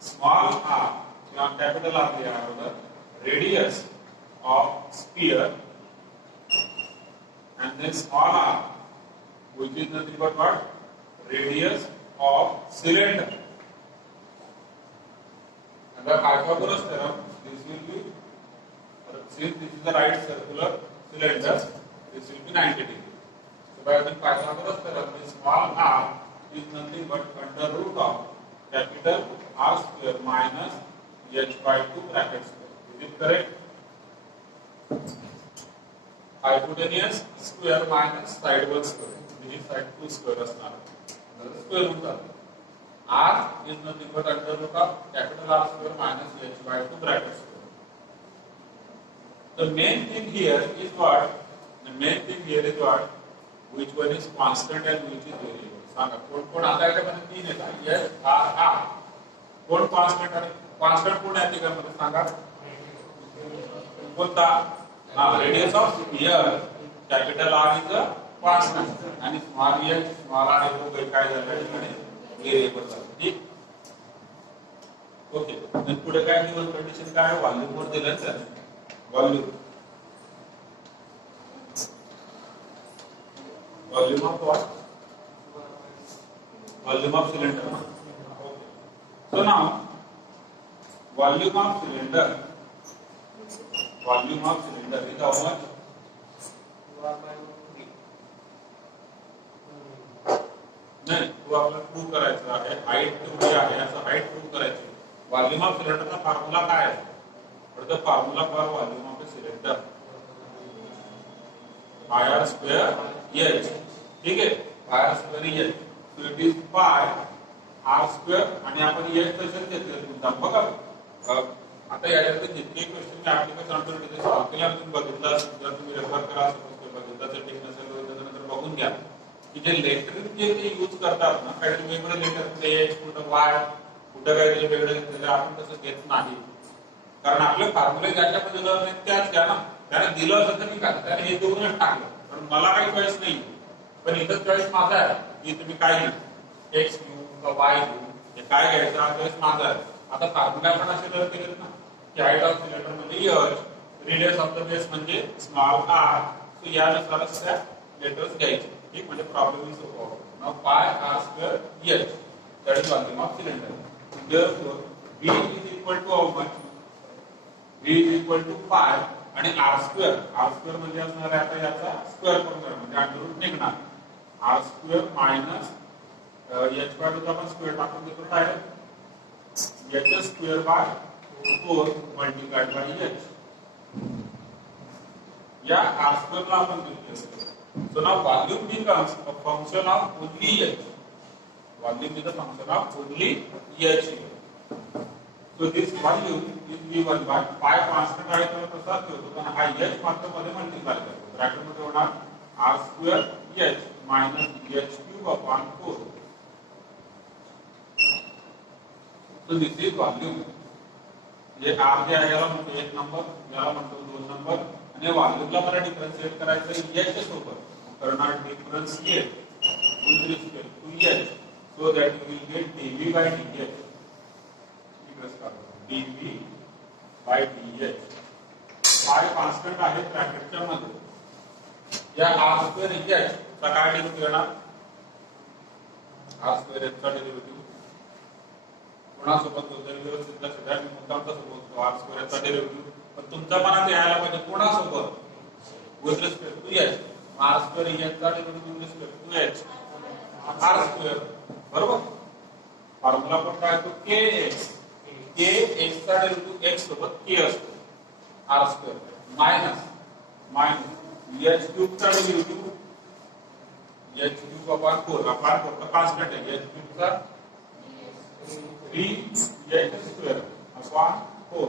small r किंवा capital R लिहा अगोदर, radius of sphere, and then small r, which is nothing but what? Radius of cylinder. And the Pythagoras theorem, this will be, since this is the right circular cylinder, this will be 90 degrees. So by using Pythagoras theorem, this small r is nothing but under root of capital R square minus h by 2 bracket square. Is it correct? Hypotenuse square minus side 1 square. This is side 2 square असणार. Square root of R is nothing but under root of capital R square minus h by 2 bracket square. The main thing here is what? The main thing here is what? Which one is constant and which is variable? सांगा. कोण आता याच्यामध्ये तीन येतात. S R R. कोण constant आणि constant कोण आहे त्याच्यामध्ये सांगा. कोणता? Radius of sphere capital R is a constant आणि small h small r हे दोघे काय झाले आणि व्हेरिएबल झाले. ठीक. ओके. तर पुढे काय गिवन कंडिशन काय व्हॉल्यूम वर दिलं तर volume of what? Volume of cylinder. Okay. So now volume of cylinder is how much? नाही, तो आपल्याला प्रूव्ह करायचा आहे. हाईट केवढी आहे याचा हाईट प्रूव्ह करायची. व्हॉल्यूम ऑफ सिलेंडरचा फॉर्म्युला काय आहे? तर the formula for volume of a cylinder pi r square h. ठीक आहे, pi r square h. So it is pi r square आणि आपण h तसेच घेतले तुमचा बघा. आता याच्यात जितके क्वेश्चन मी ऍप्लिकेशन ऑटोमॅटिकली सॉल्व्ह केले आणि तुम्ही बघितलं जर तुम्ही रेफर करा बघितलं तर ठीक नसेल तर त्यानंतर बघून घ्या की जे लेटर जे ते यूज करतात ना काही वेगवेगळे लेटर कुठे h कुठे y कुठे काय ते वेगळे घेतलेले आपण तसं घेत नाही. कारण आपले फॉर्म्युले ज्याच्यामध्ये दिलं नाही त्याच घ्या ना. त्याने दिलं असं तर ठीक आहे त्याने हे दोनच टाकलं पण मला काही चॉईस नाही. पण इथं चॉईस माझा आहे की तुम्ही काय घेऊ x घेऊ का y घेऊ हे काय घ्यायचं हा चॉईस माझा आहे. आता फॉर्म्युला आपण असे जर केले ना की हाईट ऑफ सिलेंडर म्हणजे h radius of the base म्हणजे स्मॉल r. सो यानुसारच त्या लेटर्स घ्यायचे. ठीक म्हणजे problem is solved. Now pi r square h that is volume of cylinder. Therefore v is equal to how much? v is equal to pi आणि r square म्हणजे असणार आहे आता याचा स्क्वेअर करून म्हणजे अंडर रूट निघणार. r square minus h by 2 आपण स्क्वेअर टाकून देतो direct h square by 4 multiplied by h. या r square ला आपण घेतले. So now volume becomes a function of only h. Volume is a function of only h. So this volume is given by pi constant आहे तर तसाच ठेवतो पण हा h मात्र मध्ये मल्टिप्लाय करतो. ब्रॅकेट मध्ये होणार r square h minus h cube upon 4. So this is volume. ये r जे आहे याला म्हणतो 1 नंबर याला म्हणतो 2 नंबर आणि व्हॉल्यूमला मला डिफरन्शिएट करायचं h सोबत करणार differentiate with respect to h so that you will get dv by dh. dv by dh pi constant आहे ब्रॅकेटच्या मध्ये. या r square h चा काय डेरिव्हेटिव्ह येणार? r square h चा डेरिव्हेटिव्ह कोणासोबत होतो व्यवस्थित लक्षात घ्या. मी मुद्दाम तसं बोलतो r square h चा डेरिव्हेटिव्ह पण तुमच्या मनात यायला पाहिजे कोणासोबत with respect to h. r square h चा derivative with respect to h r square बरोबर. फॉर्म्युला पण काय तो kx k x चा डेरिव्हेटिव्ह x सोबत k असतो r square minus h cube चा derivative h cube upon 4 upon 4 का कांस्टेंट है h cube चा 3h square upon 4.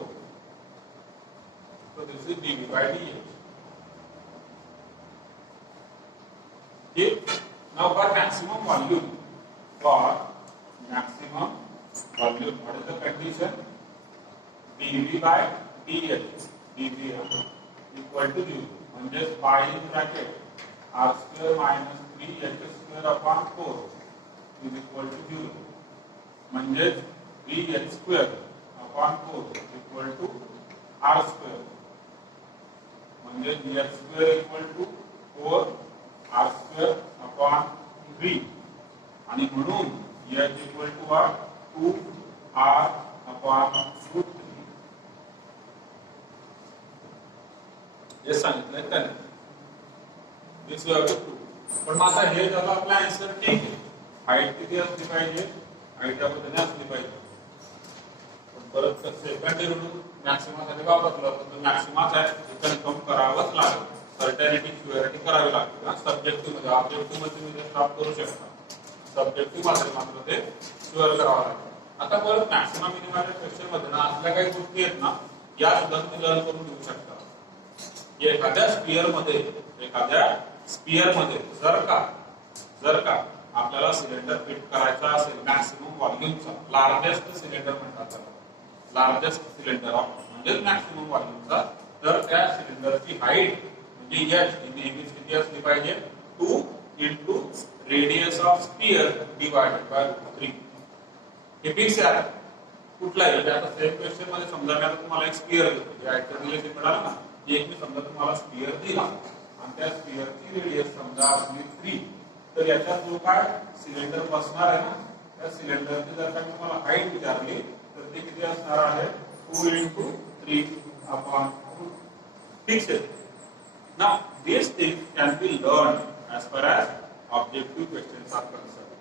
So this is dv by dh. Okay. Now for maximum volume, what is the condition? dv by dh. dv equal to 0. म्हणजे pi in bracket r square minus 3h square upon 4 is equal to 0. म्हणजे 3h square upon 4 equal to r square. म्हणजे h square equal to 4 r square upon 3 आणि म्हणून H equal to what? 2R upon root 3. हे सांगितलंय त्याने. दिस वी हॅव टू प्रूव्ह. पण मग आता हे झालं आपला आन्सर ठीक आहे. हाईट किती असली पाहिजे? हाईट या पद्धतीने असली पाहिजे. पण परत सेकंड डेरिव्हेटिव्ह मॅक्सिमा साठी वापरलं तर मॅक्सिमाच आहे हे कन्फर्म करावंच लागेल. सर्टॅनिटी क्युअरिटी करावी लागते ना. सब्जेक्टिव्ह मध्ये ऑब्जेक्टिव्ह मध्ये तुम्ही स्टॉप करू शकता. सब्जेक्टिव्ह मध्ये मात्र ते क्युअर करावं लागेल. आता परत मॅक्सिमा मिनिमाच्या क्वेश्चन मध्ये ना असल्या काही गोष्टी आहेत ना या सुद्धा तुम्ही लर्न करून घेऊ शकता. एखाद्या स्पियर मध्ये जर का आपल्याला सिलेंडर फिट करायचा असेल मॅक्सिमम व्हॉल्यूमचा लार्जेस्ट सिलेंडर म्हणतात त्याला लार्जेस्ट सिलेंडर म्हणजे मॅक्सिमम व्हॉल्यूमचा तर त्या सिलेंडरची हाईट म्हणजे h ही नेहमीच किती असली पाहिजे 2 into radius of sphere divided by √3. हे फिक्स आहे. कुठलाही म्हणजे आता सेम क्वेश्चन मध्ये समजा मी आता तुम्हाला एक स्पियर देतो याच्या रिलेटेड मिळाला ना एक मी समजा तुम्हाला स्पियर दिला आणि त्या स्पियरची रेडियस समजा असली 3 तर याच्यात जो काय सिलेंडर बसणार आहे ना त्या सिलेंडरची जर का तुम्हाला हाईट विचारली तर ती किती असणार आहे 2 into 3 upon √3. फिक्स आहे ना. This thing can be learn as far as objective questions are concerned.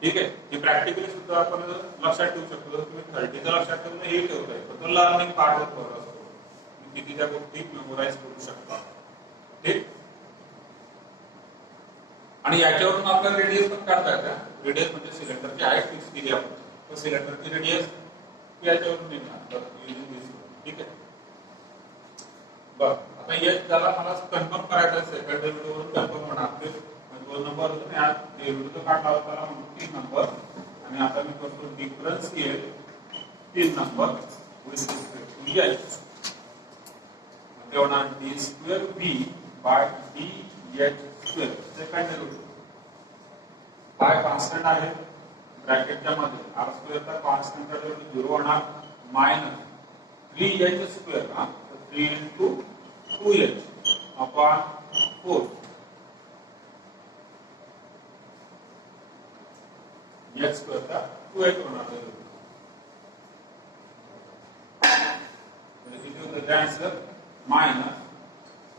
ठीक आहे. हे प्रॅक्टिकली सुद्धा आपण लक्षात ठेवू शकतो. जर तुम्ही 30 चं लक्षात ठेवलं हे ठेवताय तर तो लर्निंग पार्ट होत असतो. किती त्या गोष्टी मेमोराइज करू शकता. ठीक. आणि याच्यावरून आपल्याला रेडियस पण काढता येतं. रेडियस म्हणजे सिलेंडरची हाईट फिक्स केली आपण तर सिलेंडरची रेडियस याच्यावरून निघणार. ठीक आहे. बघ आता एक झाला मला कन्फर्म करायचं आहे सेकंड डेरिव्हेटिव्ह वरून कन्फर्म होणार ते 2 नंबर होते ना डेरिव्हेटिव्ह काढला होता त्याला म्हणून 3 नंबर आणि आता मी करतो differentiate 3 number with respect to h तेवढा d square b by dh square second derivative by constant आहे ब्रॅकेटच्या मध्ये r स्क्वेअर चा कॉन्स्टंट चा 0 होणार मायनस 3h स्क्वेअर हा 3 into 2h upon 4 h square का 2h होणार आहे. म्हणजे किती होतं ते आन्सर मायनस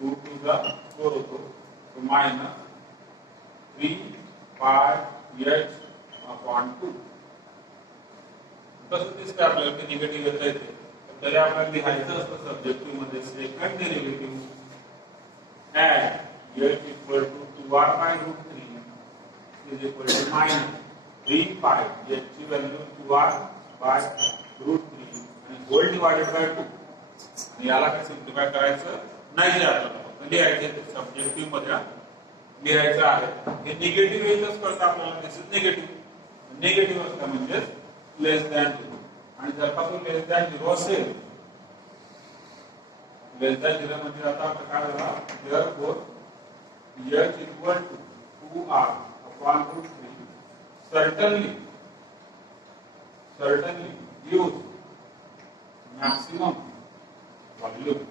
2 to the 4 होतो तो मायनस 3 pi h upon 2. कसं दिसतं आपल्याला की निगेटिव्ह येता येते तरी आपल्याला लिहायचं असतं सब्जेक्टिव्ह मध्ये second derivative at h equal to 2r by √3 is equal to minus 3 pi h ची व्हॅल्यू 2r by √3 आणि होल डिवाइडेड बाय 2 आणि याला काय सिम्प्लिफाय करायचं नाही आपल्याला फक्त लिहायचे सब्जेक्टिव्ह मध्ये लिहायचं आहे. हे निगेटिव्ह येतच कळतं आपल्याला दिस इज निगेटिव्ह असतं म्हणजे लेस दॅन 0 आणि जर का तो लेस दॅन 0 असेल लेस दॅन 0 म्हणजे आता आपलं काय झाला therefore h equal to 2r upon √3 certainly gives maximum volume.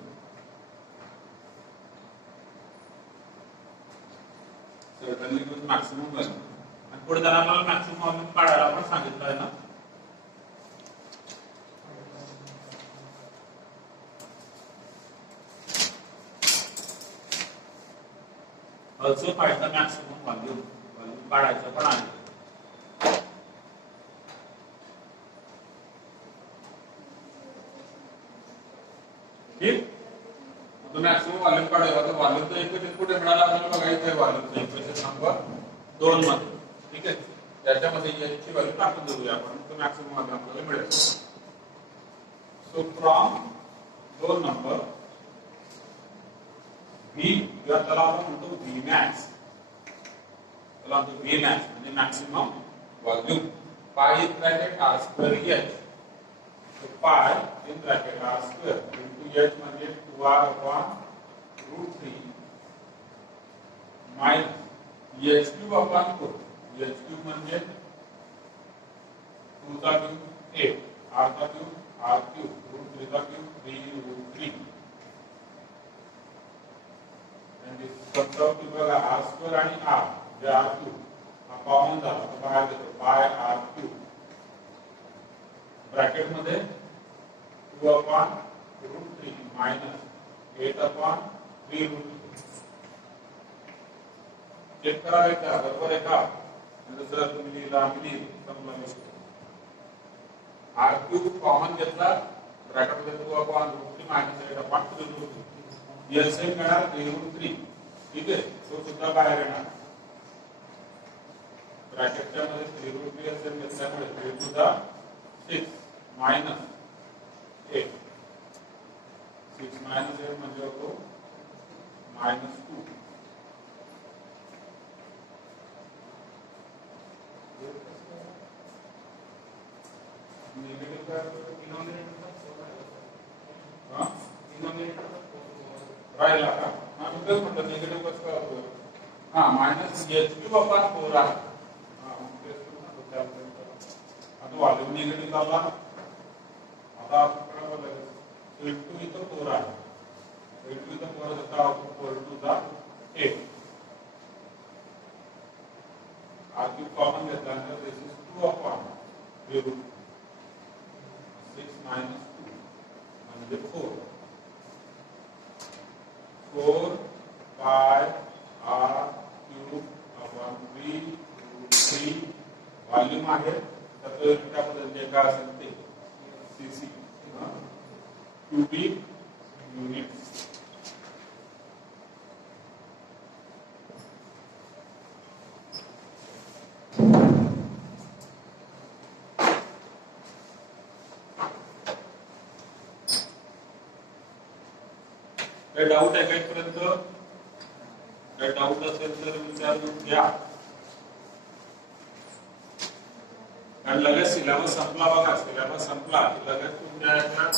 Certainly gives maximum volume. आणि पुढे जाणार मला मॅक्सिमम व्हॉल्यूम काढायला पण सांगितलं आहे ना. Also find the maximum volume. Volume काढायचं पण आहे. ठीक. तो मॅक्सिमम व्हॉल्यूम काढायचा तर व्हॉल्यूमचं इक्वेशन कुठे मिळालं आपल्याला बघायचं आहे. व्हॉल्यूमचं इक्वेशन नंबर 2 मध्ये. ठीक आहे. त्याच्यामध्ये h ची व्हॅल्यू टाकून देऊया आपण तो मॅक्सिमम व्हॉल्यूम आपल्याला मिळेल. सो फ्रॉम 2 नंबर V किंवा त्याला आपण म्हणतो Vmax त्याला म्हणतो Vmax म्हणजे मॅक्सिमम व्हॉल्यूम पाय in bracket r square h so pi in bracket r square into h म्हणजे 2r upon √3 minus h cube upon 4 h cube म्हणजे 2 चा क्यूब 8 r चा क्यूब r cube √3 चा cube 3 and this comes out to बघा r square आणि r जे r cube कॉमन झाला तर बाहेर घेतो बाय आर क्यूब ब्रॅकेट मध्ये 2 upon root 3 minus 8 upon 3 root 3 check करायचा बरोबर आहे का जर तुम्ही लिहिला आम्ही समजा मिस्टेक आर क्यूब कॉमन घेतला ब्रॅकेट मध्ये 2 upon root 3 minus 8 upon 3 root 3 LCM मिळणार 3 रूट 3 ठीक आहे तो सुद्धा बाहेर येणार ब्रॅकेटच्या मध्ये 3 रूट 3 एलसीएम घेतल्यामुळे 3 टू द 6 मायनस 8 6 मायनस 8 म्हणजे होतो मायनस 2 निगेटिव्ह काय होतो राहिला का हा मी तेच म्हटलं निगेटिव्ह कसं काय होतो हा मायनस एच क्यूब अपॉन 4 आहे हा तेच म्हटलं आता व्हॉल्यूम निगेटिव्ह झाला आता आपण काय बोलायचं H2 इथं 4 आहे H2 इथं 4 होता 4 to the 8 r cube common घेतल्यानंतर दिस इज 2 अपॉन 3 रूट 6 minus 2 म्हणजे 4 by r cube upon 3 root 3 volume आहे तर तो त्याबद्दल जे काय असेल ते सीसी क्यूबिक युनिट काही डाऊट आहे काही पर्यंत काही डाऊट असेल तर विचारून घ्या कारण लगेच सिलेबस संपला बघा सिलेबस संपला की लगेच तुमच्या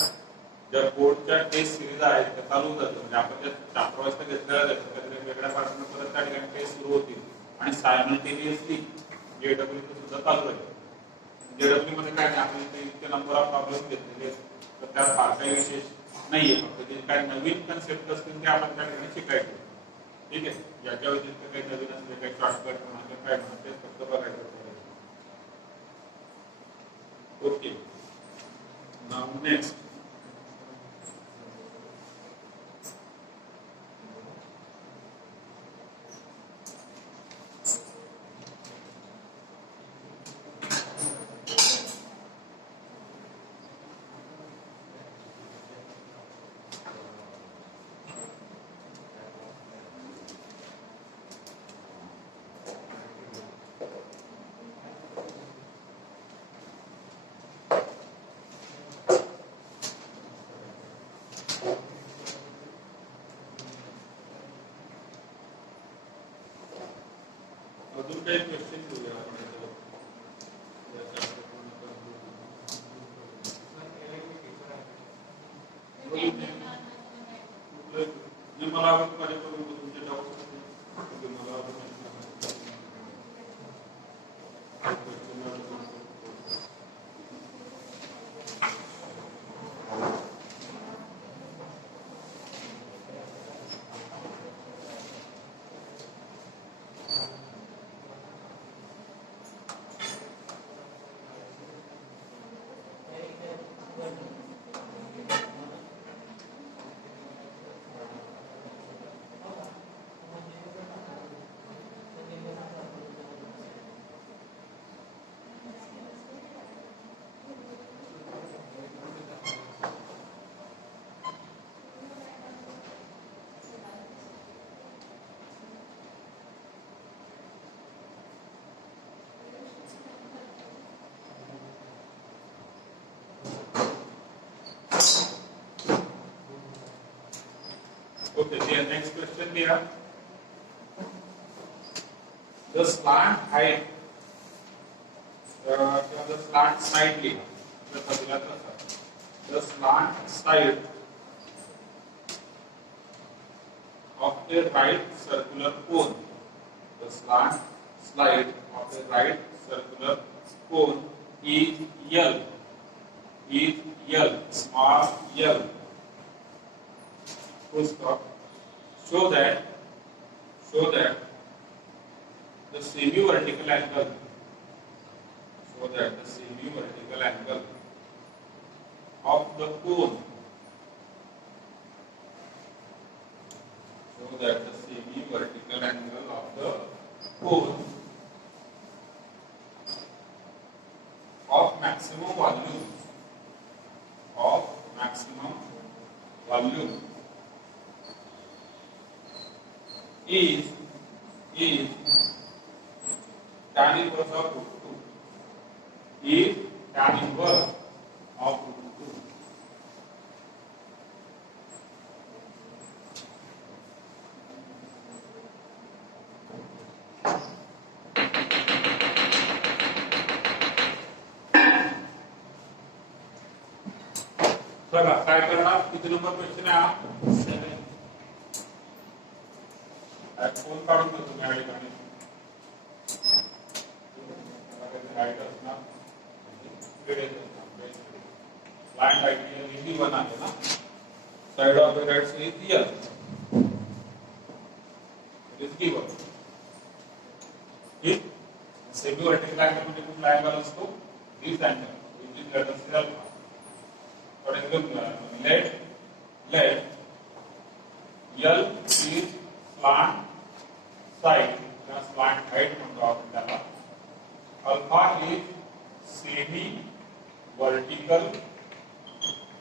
ज्या बोर्डच्या टेस्ट सिरीज आहेत त्या चालू होतात म्हणजे आपण त्या चॅप्टर वाईज घेतलेल्या जातात कधी वेगळ्या पार्टनर परत त्या ठिकाणी टेस्ट सुरू होतील आणि सायमल्टेनियसली जेडब्ल्यू सुद्धा चालू आहे जेडब्ल्यू मध्ये काय नाही आपण इतके नंबर ऑफ प्रॉब्लेम घेतलेले तर त्यात फार काही विशेष नाहीये फक्त जे काही नवीन कन्सेप्ट असतील ते आपण त्या ठिकाणी शिकायचे ठीक आहे याच्या व्यतिरिक्त काही नवीन असले काही शॉर्टकट म्हणा काय म्हणा ते फक्त बघायचं ओके नाउ नेक्स्ट अजून काही क्वेश्चन घेऊया आपण मला माझ्याकडून तुमचे डाऊट मला Okay, the next question here. The slant height, the slant slightly, the slant side of a right circular cone. The slant slide of a right circular cone is L. Is L, small L. Full stop. Show that the semi-vertical angle, so that the semi-vertical angle of the cone, so that the semi-vertical angle of the cone of maximum volume is tan inverse of root 2, is tan inverse of root 2. चला काय करणार, किती नंबर क्वेश्चन आहे हा? 7. फोन काढून घेतो मी या ठिकाणी. Line ideal easy one आहे ना, side of the right is here, it is given. ठीक, semi vertical angle म्हणजे कुठला अँगल असतो? this angle, which is let us say alpha. For example, let L is slant side या slant height म्हणतो आपण त्याला. Alpha is semi vertical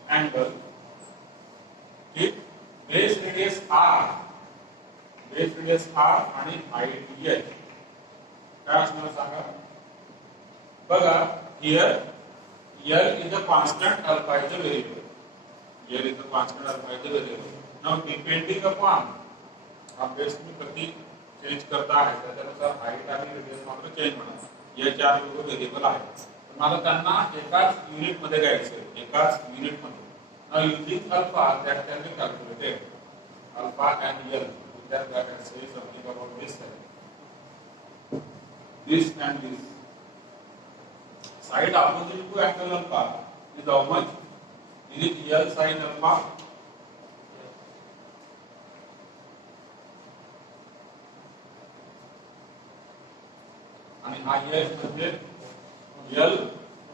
angle. ठीक, base radius R आणि height H काय असणार सांगा. बघा here L is a constant, alpha is a variable. L is a constant, alpha is a variable. Now depending upon आप बेस में कधी चेंज करता आहे त्याच्यानुसार हाईट आणि रेडियस मात्र चेंज होणार. हे चार लोक व्हेरिएबल आहेत. तर मला त्यांना एकाच युनिट मध्ये घ्यायचे आहे, एकाच युनिट मध्ये. Now using alpha that can be calculated. Alpha and L, that I can say something about this side. This and this. Side opposite to angle alpha is how much? Is it L sin alpha? आणि हा L म्हणजे L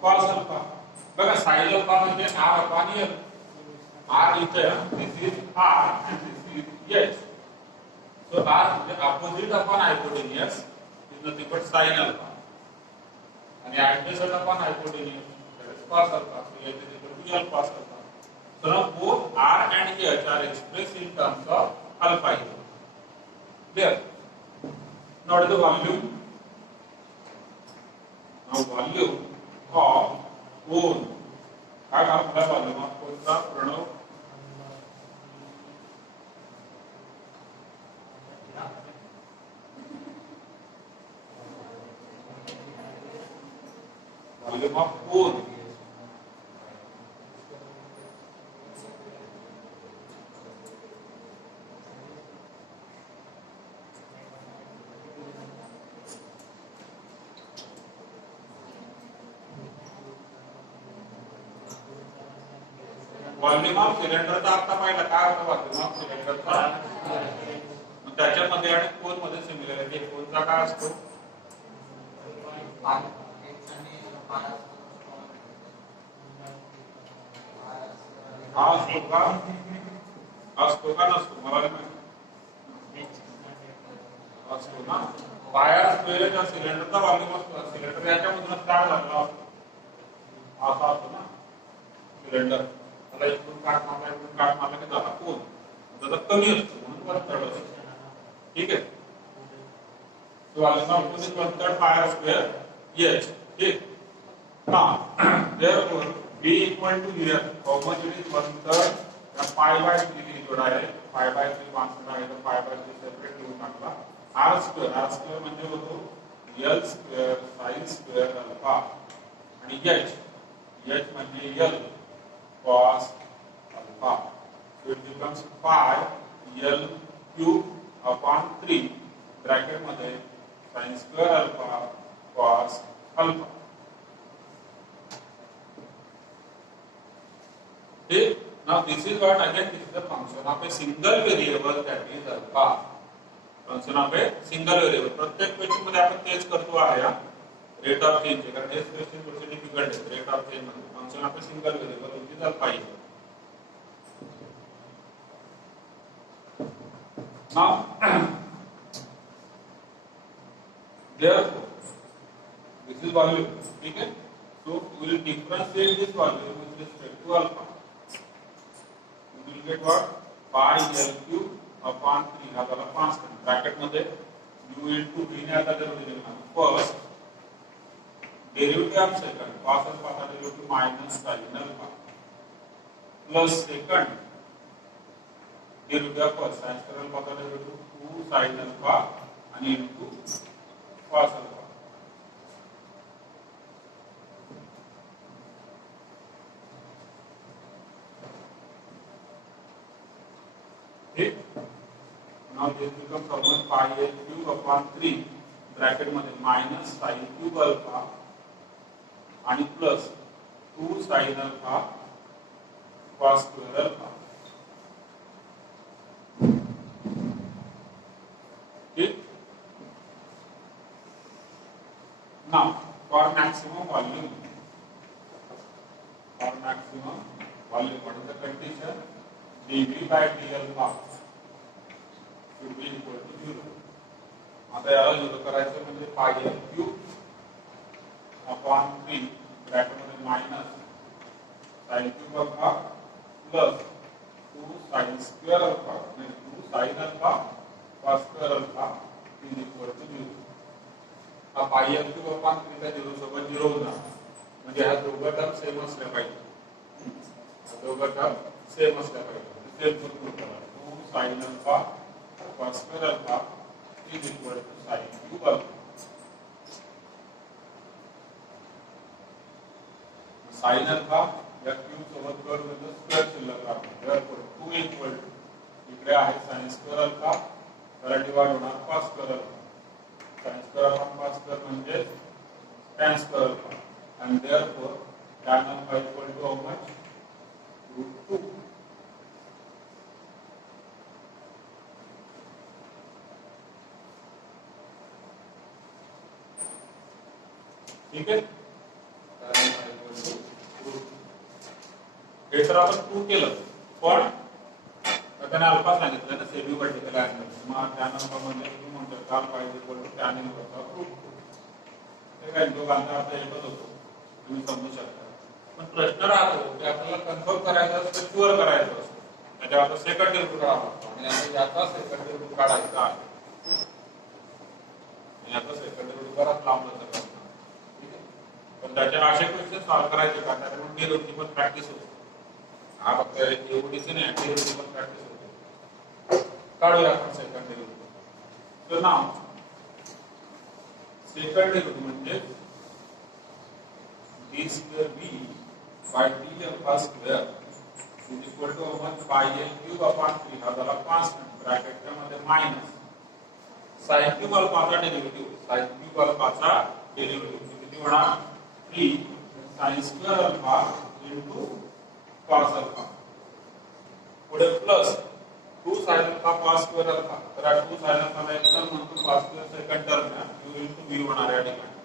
cos alpha. बघा sin alpha म्हणजे R upon L. R इथे this is R and this is H. So R म्हणजे opposite upon hypotenuse is nothing but sin alpha. And adjacent upon hypotenuse, that is cos alpha. So H is equal to L cos alpha. So now both R and H are expressed in terms of alpha here. There. Now what is the volume? Now volume of cone. काय आपला volume of cone चा Pranav? Volume of cone. Volume of सिलेंडरचा आता पाहिला काय होतं व्हॉल्यूम ऑफ सिलेंडरचा. मग त्याच्यामध्ये आणि कोन मध्ये सिमिलरिटी कोनचा काय असतो? हा असतो का नसतो मला नाही माहिती. असतो ना. पाया स्क्वेअरच्या सिलेंडरचा व्हॉल्यूम असतो. सिलेंडर याच्यामधूनच काय लागला असतो असा असतो ना सिलेंडर. त्याला इकडून काट मारला की झाला कोन. त्याचा कमी असतो म्हणून वन थर्ड असतो. ठीक आहे. तो volume of cone is one third पाया स्क्वेअर H. ठीक. Now therefore B equal to here how much it is 1/3 या pi by 3 जोडा आहे. pi by 3 कॉन्स्टंट आहे तर pi by 3 सेपरेट लिहून टाकला. R square म्हणजे होतो L square sin square alpha आणि H म्हणजे L cos alpha. So it becomes pi L cube upon 3 bracket मध्ये sin square alpha cos alpha. Now this is what again this is the function of a single variable that is alpha. Function of a single variable. प्रत्येक क्वेश्चन मध्ये आपण तेच करतो आहे हा रेट ऑफ चेंज, कारण हेच क्वेश्चन थोडेसे डिफिकल्ट आहे. रेट ऑफ चेंज मध्ये function of a single variable which is alpha is. Now therefore this is value, ठीक है. So we will differentiate this value with respect to alpha. We will get what? Pi L cube upon 3 हा झाला constant. ब्रॅकेट मध्ये u into v ने आता डेरिव्हेटिव्ह लिहणार. First derivative of second cos alpha चा derivative minus sin alpha plus second derivative of first sin square alpha चा डेरिव्हेटिव्ह 2 sin अल्फा आणि into cos अल्फा. ठीक. Now this becomes how much? Pi L cube upon 3 bracket मध्ये मायनस sin क्यूब अल्फा आणि plus 2 sin alpha cos square alpha. ठीक. Now for maximum volume, what is the condition? dv by d alpha should be equal to 0. आता याला 0 करायचं म्हणजे pi l cube upon 3 bracket मध्ये minus sin cube alpha plus 2 sin square alpha म्हणजे 2 sin alpha cos square alpha is equal to 0. हा pi l cube upon 3 चा 0 सोबत 0 होणार, म्हणजे हा दोघं टर्म सेम असल्या पाहिजे. दोघं टर्म सेम असल्या पाहिजे. सेम करून करा 2 sin alpha cos square alpha is equal to sin cube alpha. sin alpha या क्यूब सोबत कट म्हणजे स्क्वेअर शिल्लक राहतो. therefore 2 इक्वल टू इकडे आहे sin स्क्वेअर अल्फा त्याला डिवाइड होणार cos square alpha. sin square alpha cos square म्हणजे tan square alpha and therefore tan alpha equal to how much? √2. ठीक आहे. हे तर आपण 2 केलं, पण त्याने अल्फा सांगितलं ना सेमी वर्टिकल अँगल. मग tan अल्फा म्हणजे तुम्ही म्हणतो alpha is equal to tan inverse of √2. हे काय दोघांचा अर्थ एकच होतो, तुम्ही समजू शकता. पण प्रश्न राहतो की आपल्याला कन्फर्म करायचं असतं, शुअर करायचं असतं, त्याच्यावर सेकंड डेरिव्हेटिव्ह काढावा लागतो आणि याचा सेकंड डेरिव्हेटिव्ह काढायचा आहे. याचा सेकंड डेरिव्हेटिव्ह बराच लांब जातं. पण त्याच्या असे क्वेश्चन सॉल्व्ह करायचे का त्यामुळे डेरिव्हेटिव्ह पण प्रॅक्टिस होते. हा फक्त एवढीच नाही, डेरिव्हेटिव्ह पण प्रॅक्टिस होते. काढूया आपण सेकंड डेरिव्हेटिव्ह. तर नाव सेकंड डेरिव्हेटिव्ह म्हणजे d square v by d alpha square is equal to 1 pi l cube upon 3 हा झाला कॉन्स्टंट. ब्रॅकेटच्या मध्ये मायनस sin क्यूब अल्फाचा डेरिव्हेटिव्ह किती होणार? 3 sin square alpha into cos alpha. पुढे plus 2 sin alpha cos square alpha. तर 2 sin अल्फा ला एक टर्म म्हणतो, cos स्क्वेअर सेकंड टर्म आहे, u into v होणार या ठिकाणी.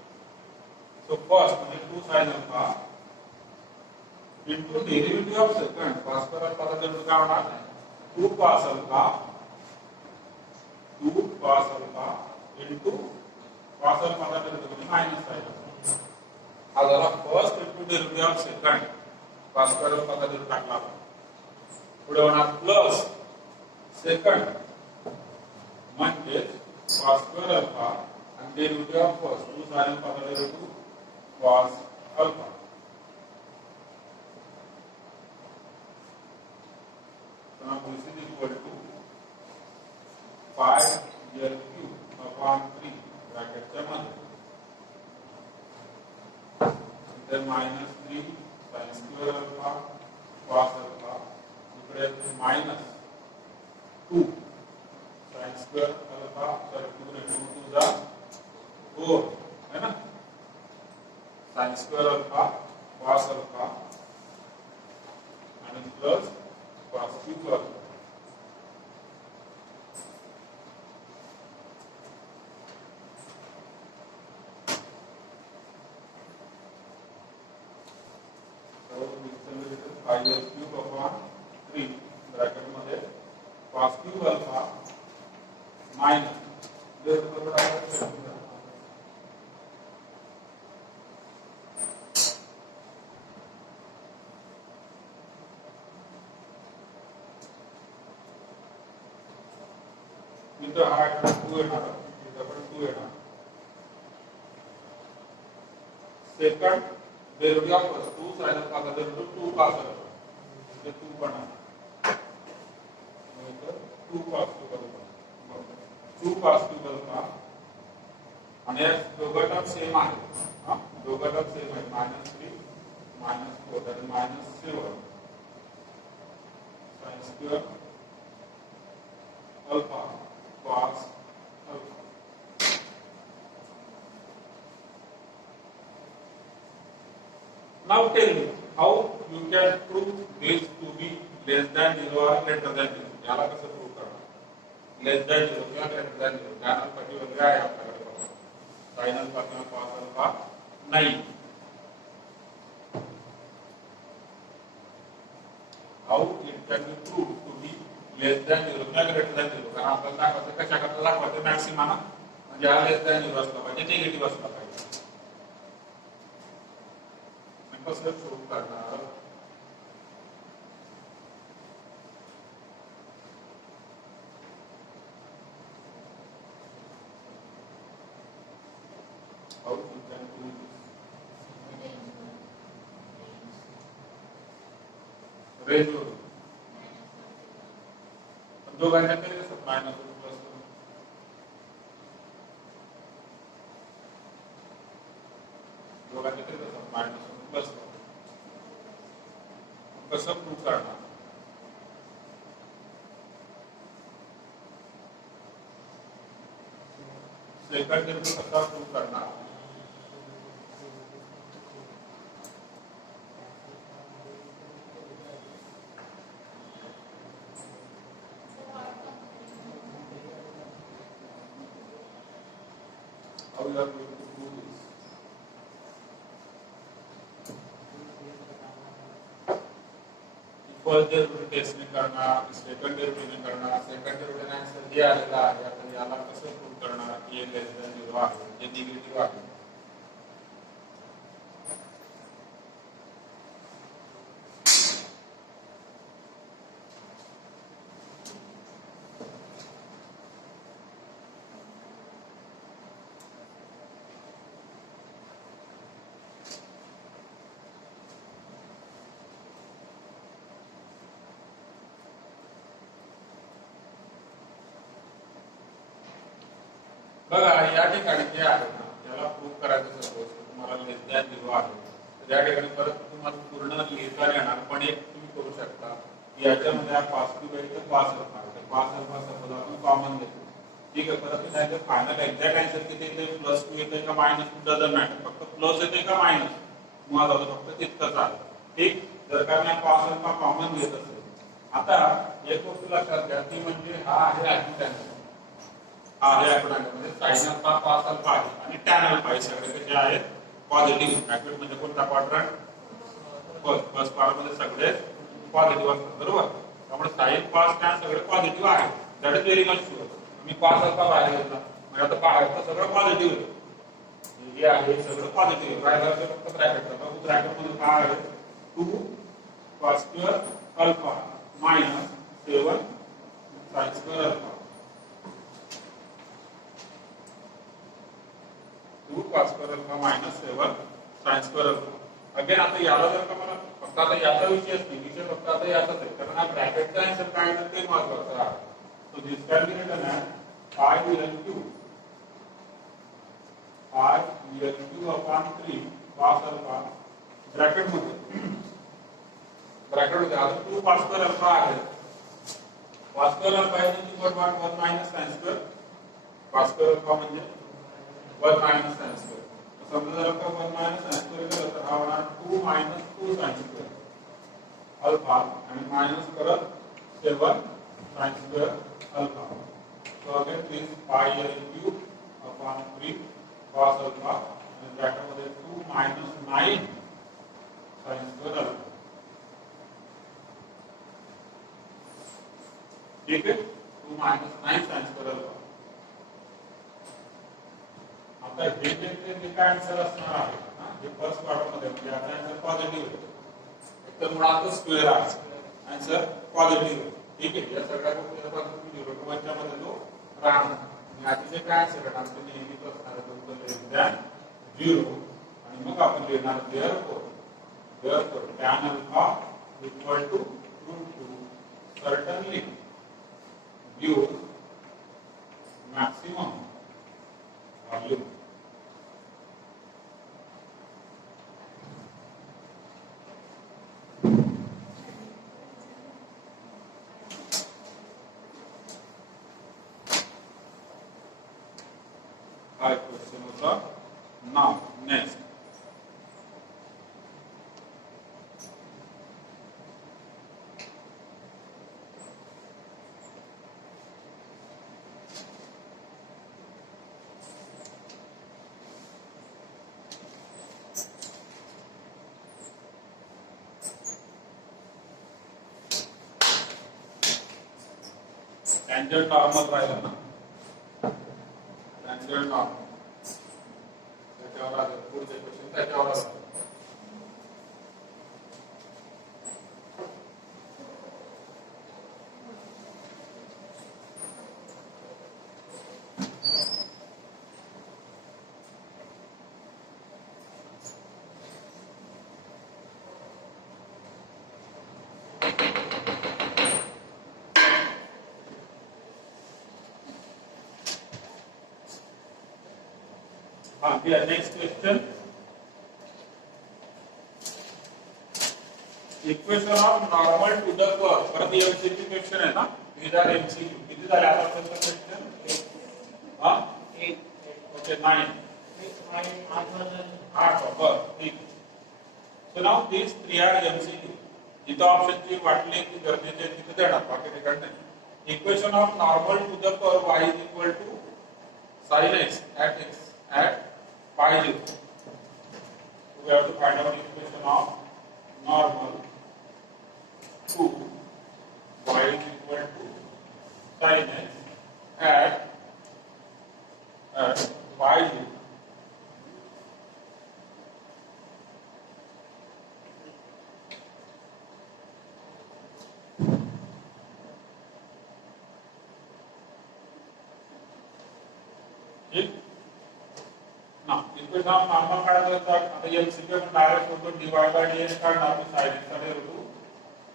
So first म्हणजे 2 sin अल्फा into derivative of second cos square alpha चा डेरिव्हेटिव्ह काय होणार? 2 cos alpha into cos alpha चा डेरिव्हेटिव्ह मायनस sin अल्फा. हा झाला first into derivative of second cos square alpha चा डेरिव्हेटिव्ह टाकला. पुढे होणार प्लस सेकंड म्हणजे cos स्क्वेअर अल्फा आणि derivative of first 2 sin alpha चा derivative cos alpha. So now this is equal to 5 l cube upon 3 ब्रॅकेटच्या मध्ये इथे minus 3 sin square alpha cos alpha इकडे मायनस 2 sin स्क्वेअर अल्फा तर 2 जा 4 है ना sin square alpha cos alpha आणि plus cos cube alpha. cos cube alpha minus इथं हा 2 येणार इथं पण 2 येणार सेकंड डेरिव्हेटिव्ह ऑफ वस्तू sin alpha का डेरिव्हेटिव्ह 2 cos alpha म्हणजे 2 बनणार इथं 2 cos cube alpha 2 cos cube alpha आणि या दोघं टर्म सेम आहेत हा दोघं टर्म सेम आहेत -3 -4 आणि -7 sin square alpha cos alpha. Now tell me how you can prove this to be less than 0 or greater than 0. याला कसं प्रूव्ह करणार less than 0 किंवा greater than 0 ज्ञानात पर्टिक्युलर आहे आपल्याकडे बघा sin alpha किंवा cos alpha नाही. How it can be proved to be less than 0 किंवा greater than 0 कारण आपल्याला दाखवायचं कशाकडे दाखवायचं मॅक्सिमम म्हणजे हा लेस दॅन 0 असला पाहिजे निगेटिव्ह असला पाहिजे कसं प्रूव्ह करणार How you can prove this range वरून दोघांच्या तरी कसं मायनस प्लस दोघांच्या तरी कसं मायनस प्लस कसं प्रूव्ह करणार सेकंड डेरिव्हेटिव्ह कसा प्रूव्ह करणार How you are going to prove this? First derivative test ने करणार सेकंड डेरिव्हेटिव्ह ने करणार सेकंड डेरिव्हेटिव्ह आन्सर जे आलेला आहे आता याला कसं प्रूव्ह करणार की हे लेस दॅन 0 आहे जे निगेटिव्ह आहे बघा या ठिकाणी जे आहे ना त्याला प्रूव्ह करायचं सपोज तुम्हाला लेस दॅन 0 आहे तर या ठिकाणी परत तुम्हाला पूर्ण लिहिता येणार पण एक तुम्ही करू शकता की याच्यामध्ये हा cos cube आहे तर cos alpha आहे तर cos alpha सपोज आपण कॉमन घेतो ठीक आहे परत नाही तर फायनल एक्झॅक्ट आन्सर किती येते +2 येते का -2 डझंट मॅटर फक्त प्लस येते का मायनस मुळात आता फक्त तितकंच आहे ठीक जर का मी cos alpha कॉमन घेत असेल आता एक गोष्ट लक्षात घ्या ती म्हणजे हा आहे ॲक्सिडेंट आहे आकडे sin alpha cos alpha आहे आणि tan alpha हे सगळे जे आहेत पॉझिटिव्ह ब्रॅकेट मध्ये कोणता क्वाड्रंट फर्स्ट क्वाड्रंट मध्ये सगळे पॉझिटिव्ह असतात बरोबर त्यामुळे sin cos tan सगळे पॉझिटिव्ह आहे that is very much sure me cos alpha बाहेर घेतला म्हणजे आता बाहेरचं सगळं पॉझिटिव्ह आहे हे आहे सगळं पॉझिटिव्ह आहे बाहेरचं फक्त ब्रॅकेट बघा ब्रॅकेट मध्ये काय आहे 2 cos square alpha minus 7 sin square alpha 2 cos square alpha minus 7 sin square alpha again आता याला जर का मला फक्त आता याचा विषयच नाही विषय फक्त आता याचाच आहे कारण हा ब्रॅकेटचा आन्सर काय आहे ते महत्त्वाचं आहे so this can be written as pi lq upon 3 cos alpha bracket मध्ये आता 2 cos square alpha आहे cos square alpha is equal to 1 minus sin square cos square alpha म्हणजे 1 minus sin square समजा जर का 1 minus sin square केलं तर हा होणार 2 minus 2 sin square alpha आणि मायनस करत 7 sin square alpha so again this pi lq upon 3 cos alpha and bracket मध्ये 2 minus 9 sin square alpha ठीक आहे, 2 मायनस 9 सायन्स करल. आता हे जे काय आन्सर असणार आहे ना, हे फर्स्ट क्वाड्रंट मध्ये म्हणजे आता आन्सर पॉझिटिव्ह आहे. तर मुळात स्क्वेअर आहे, आन्सर पॉझिटिव्ह आहे. ठीक आहे, या सगळ्या गोष्टी पासून 0 टू 1 च्या मध्ये तो राहणार आणि आता जे काय आन्सर आहे आमचं नेहमीच असणार आहे तो लेस दॅन 0 आणि मग आपण लिहिणार therefore tan alpha equal to root 2 certainly gives maximum volume. Hi, question होता. Now next. Tangent normal राहिला ना, tangent normal त्याच्यावर आलं पुढचे क्वेश्चन त्याच्यावर आलं. Next question, equation of normal to the curve. परत एमसीक्यू क्वेश्चन आहे ना, these are एमसीक्यू. किती झाले आतापर्यंत क्वेश्चन? हां 8. ओके 9. 8 बरं ठीक. So now these 3 are MCQ. जिथं ऑप्शनची वाटली की गरजेचे तिथे देणार, बाकी ठिकाणी नाही. Equation of normal to the curve y is equal to sin x at pi 0. We have to find out equation of normal to y is equal to sin x at pi 0. ठीक ना, इक्वेशन ऑफ नॉर्मल काढायचं तर आता एमसीक्यू पण डायरेक्ट होतो dy बाय dx काढणार तो sin x कडे होतो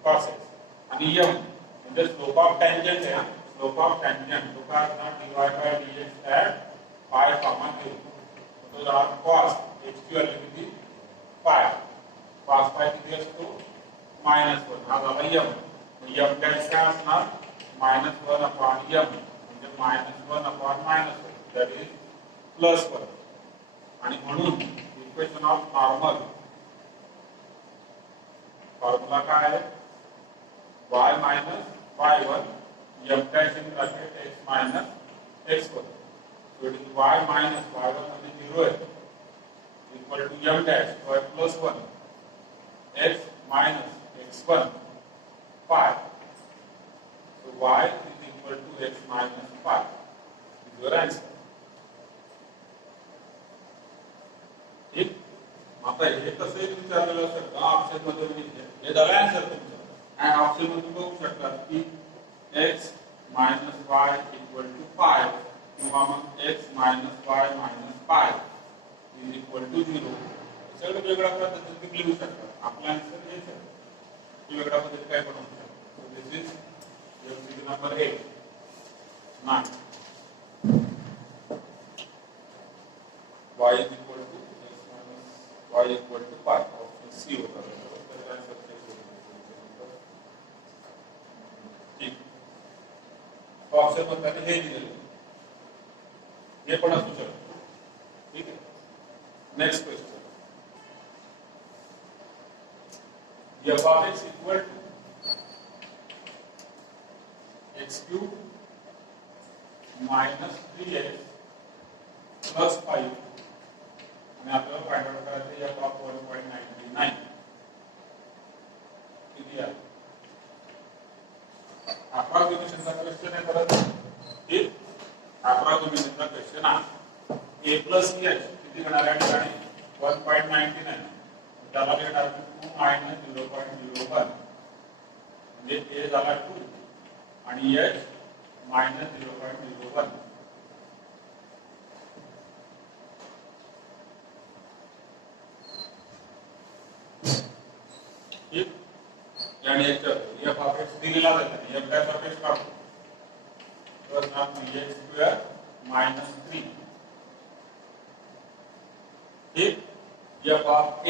cos x आणि m म्हणजे स्लोप ऑफ टॅन्जंट आहे. स्लोप ऑफ टॅन्जंट तो काय असणार dy by dx at pi comma 0. तो जर cos x ची व्हॅल्यू किती pi, cos pi किती असतो -1. हा झाला m. m डॅश काय असणार -1 अपॉन m म्हणजे -1 अपॉन -1 दॅट इज +1. आणि म्हणून इक्वेशन ऑफ नॉर्मल फॉर्म्युला काय आहे y - y1 m dash in bracket x - x1. So it is y - y1 म्हणजे 0 आहे equal to m dash y plus 1 x - x1 pi. So y is equal to x - pi. Is your answer. ठीक. आता हे कसं विचारलेलं असेल का ऑप्शन मध्ये हे झालं आन्सर तुमचं. आणि ऑप्शन मध्ये बघू शकता की x - y equal to pi किंवा मग x - y - pi is equal to 0. सगळं वेगळ्या पद्धतीने लिहू शकता. आपला आन्सर हेच आहे. वेगळ्या पद्धतीने काय बनवू शकतो. दिस is MCQ number 8. 9 y is equal to y equal to pi. Option C होता. ठीक. ऑप्शन मध्ये हे दिलेलं हे पण असू शकतं. ठीक आहे. Next question, f of x equal to x cube minus 3x plus 5 आणि आपल्याला फाइंड आउट करायचं f of 1.99 किती आहे. अप्रॉक्सिमेशनचा अप्रॉक्सिमेशनचा क्वेश्चन आहे a प्लस h किती घेणार या ठिकाणी 1.99 त्याला घेणार 2 मायनस 0.01 म्हणजे a झाला 2 आणि h मायनस 0.01 ठीक आणि f ऑफ x दिलेला आहे f डॅश ऑफ x काढतो तर आपण x स्क्वेअर मायनस 3 ठीक f ऑफ a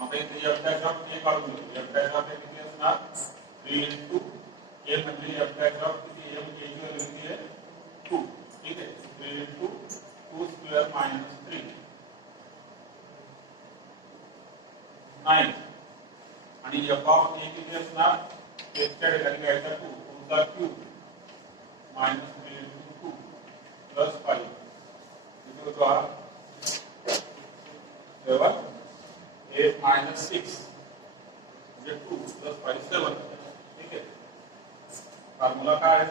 आता इथे f डॅश ऑफ a काढून घेऊ f डॅश ऑफ a किती असणार 3 into a म्हणजे f डॅश ऑफ किती m a ची व्हॅल्यू किती आहे 2 ठीक आहे 3 into 2 स्क्वेअर मायनस 3 9 आणि f ऑफ a किती असणार x च्या ठिकाणी घ्यायचा 2 2 चा क्यूब मायनस 3 into 2 प्लस 5 किती होतो हा 7 8 मायनस 6 म्हणजे 2 प्लस 5 7 ठीक आहे फॉर्म्युला काय आहे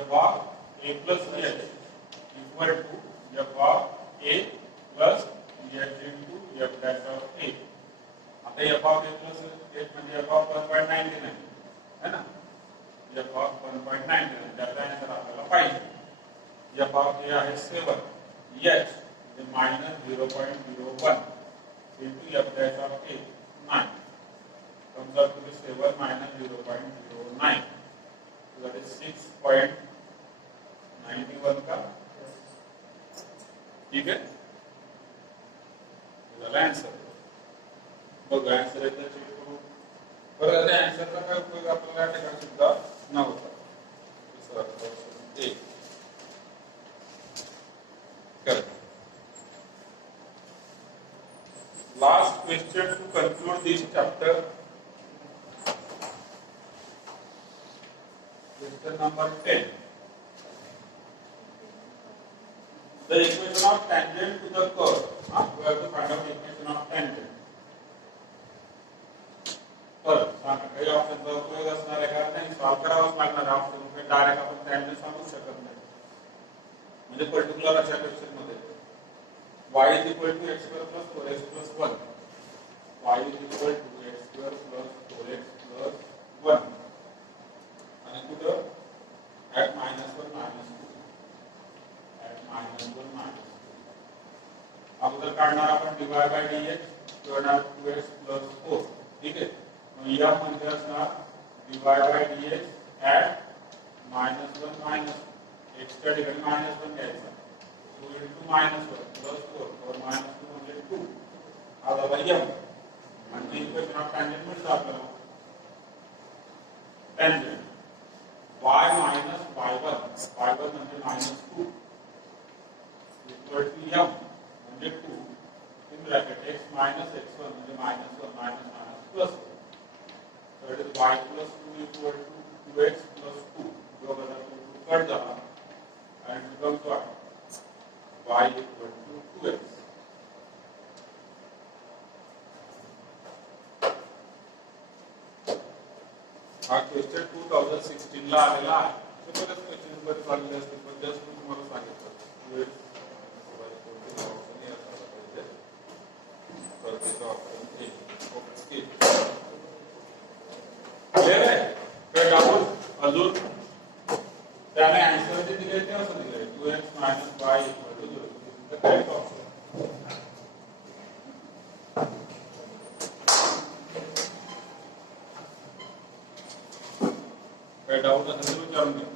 f of a plus h equal to f of a plus h into f dash of a आता f of a plus h म्हणजे f ऑफ 1.99 है ना f ऑफ 1.99 त्याचा आन्सर आपल्याला पाहिजे f ऑफ a आहे 7 h म्हणजे minus 0.01 into f dash of a 9 comes out to be 7 minus 0.09 so that is 6.91 का ठीक है झाला आन्सर बघ आन्सर एकदा चेक करू बरं आता आन्सरचा काय उपयोग आपल्याला या ठिकाणी सुद्धा नव्हता एक correct last question to conclude this chapter question number 10 the equation of tangent to the curve we have to find out the equation of tangent तर सांगा काही ऑप्शनचा उपयोग असणार आहे का नाही सॉल्व करावाच लागणार ऑप्शन पे डायरेक्ट आपण tangent सांगू शकत नाही म्हणजे पर्टिक्युलर अशा क्वेश्चन मध्ये y is equal to x square plus 4x plus 1 y is equal to x square plus 4x plus 1 आणि कुठं at minus 1 minus 2 at minus 1 minus 2 अगोदर काढणार आपण dy by dx करणार 2x plus 4 ठीक आहे मग या म्हणजे असणार dy by dx at minus 1 minus x च्या ठिकाणी minus 1 घ्यायचा 2 into minus 1 plus 4 or minus 2 म्हणजे 2 हा झाला m आणि इक्वेशन ऑफ टॅन्जंट मिळतं आपल्याला टॅन्जंट y minus y1 म्हणजे minus 2 equal to m म्हणजे 2 in bracket x minus x1 म्हणजे minus 1 minus minus plus 1 so it is y plus 2 equal to 2x plus 2 दोघांचा 2 कट झाला and it becomes what y equal to 2x हा क्वेश्चन 2016 ला आलेला आहे तो बघा क्वेश्चन वर चालले असते पण जस्ट मी तुम्हाला सांगितलं 2x ऑप्शन हे असायला पाहिजे प्रत्येक ऑप्शन ए ओके क्लियर आहे काय डाऊट अजून त्याने आन्सर जे दिले ते असं दिले 2x y equal to 0 the correct option काय डाऊट असेल तर विचारून घ्या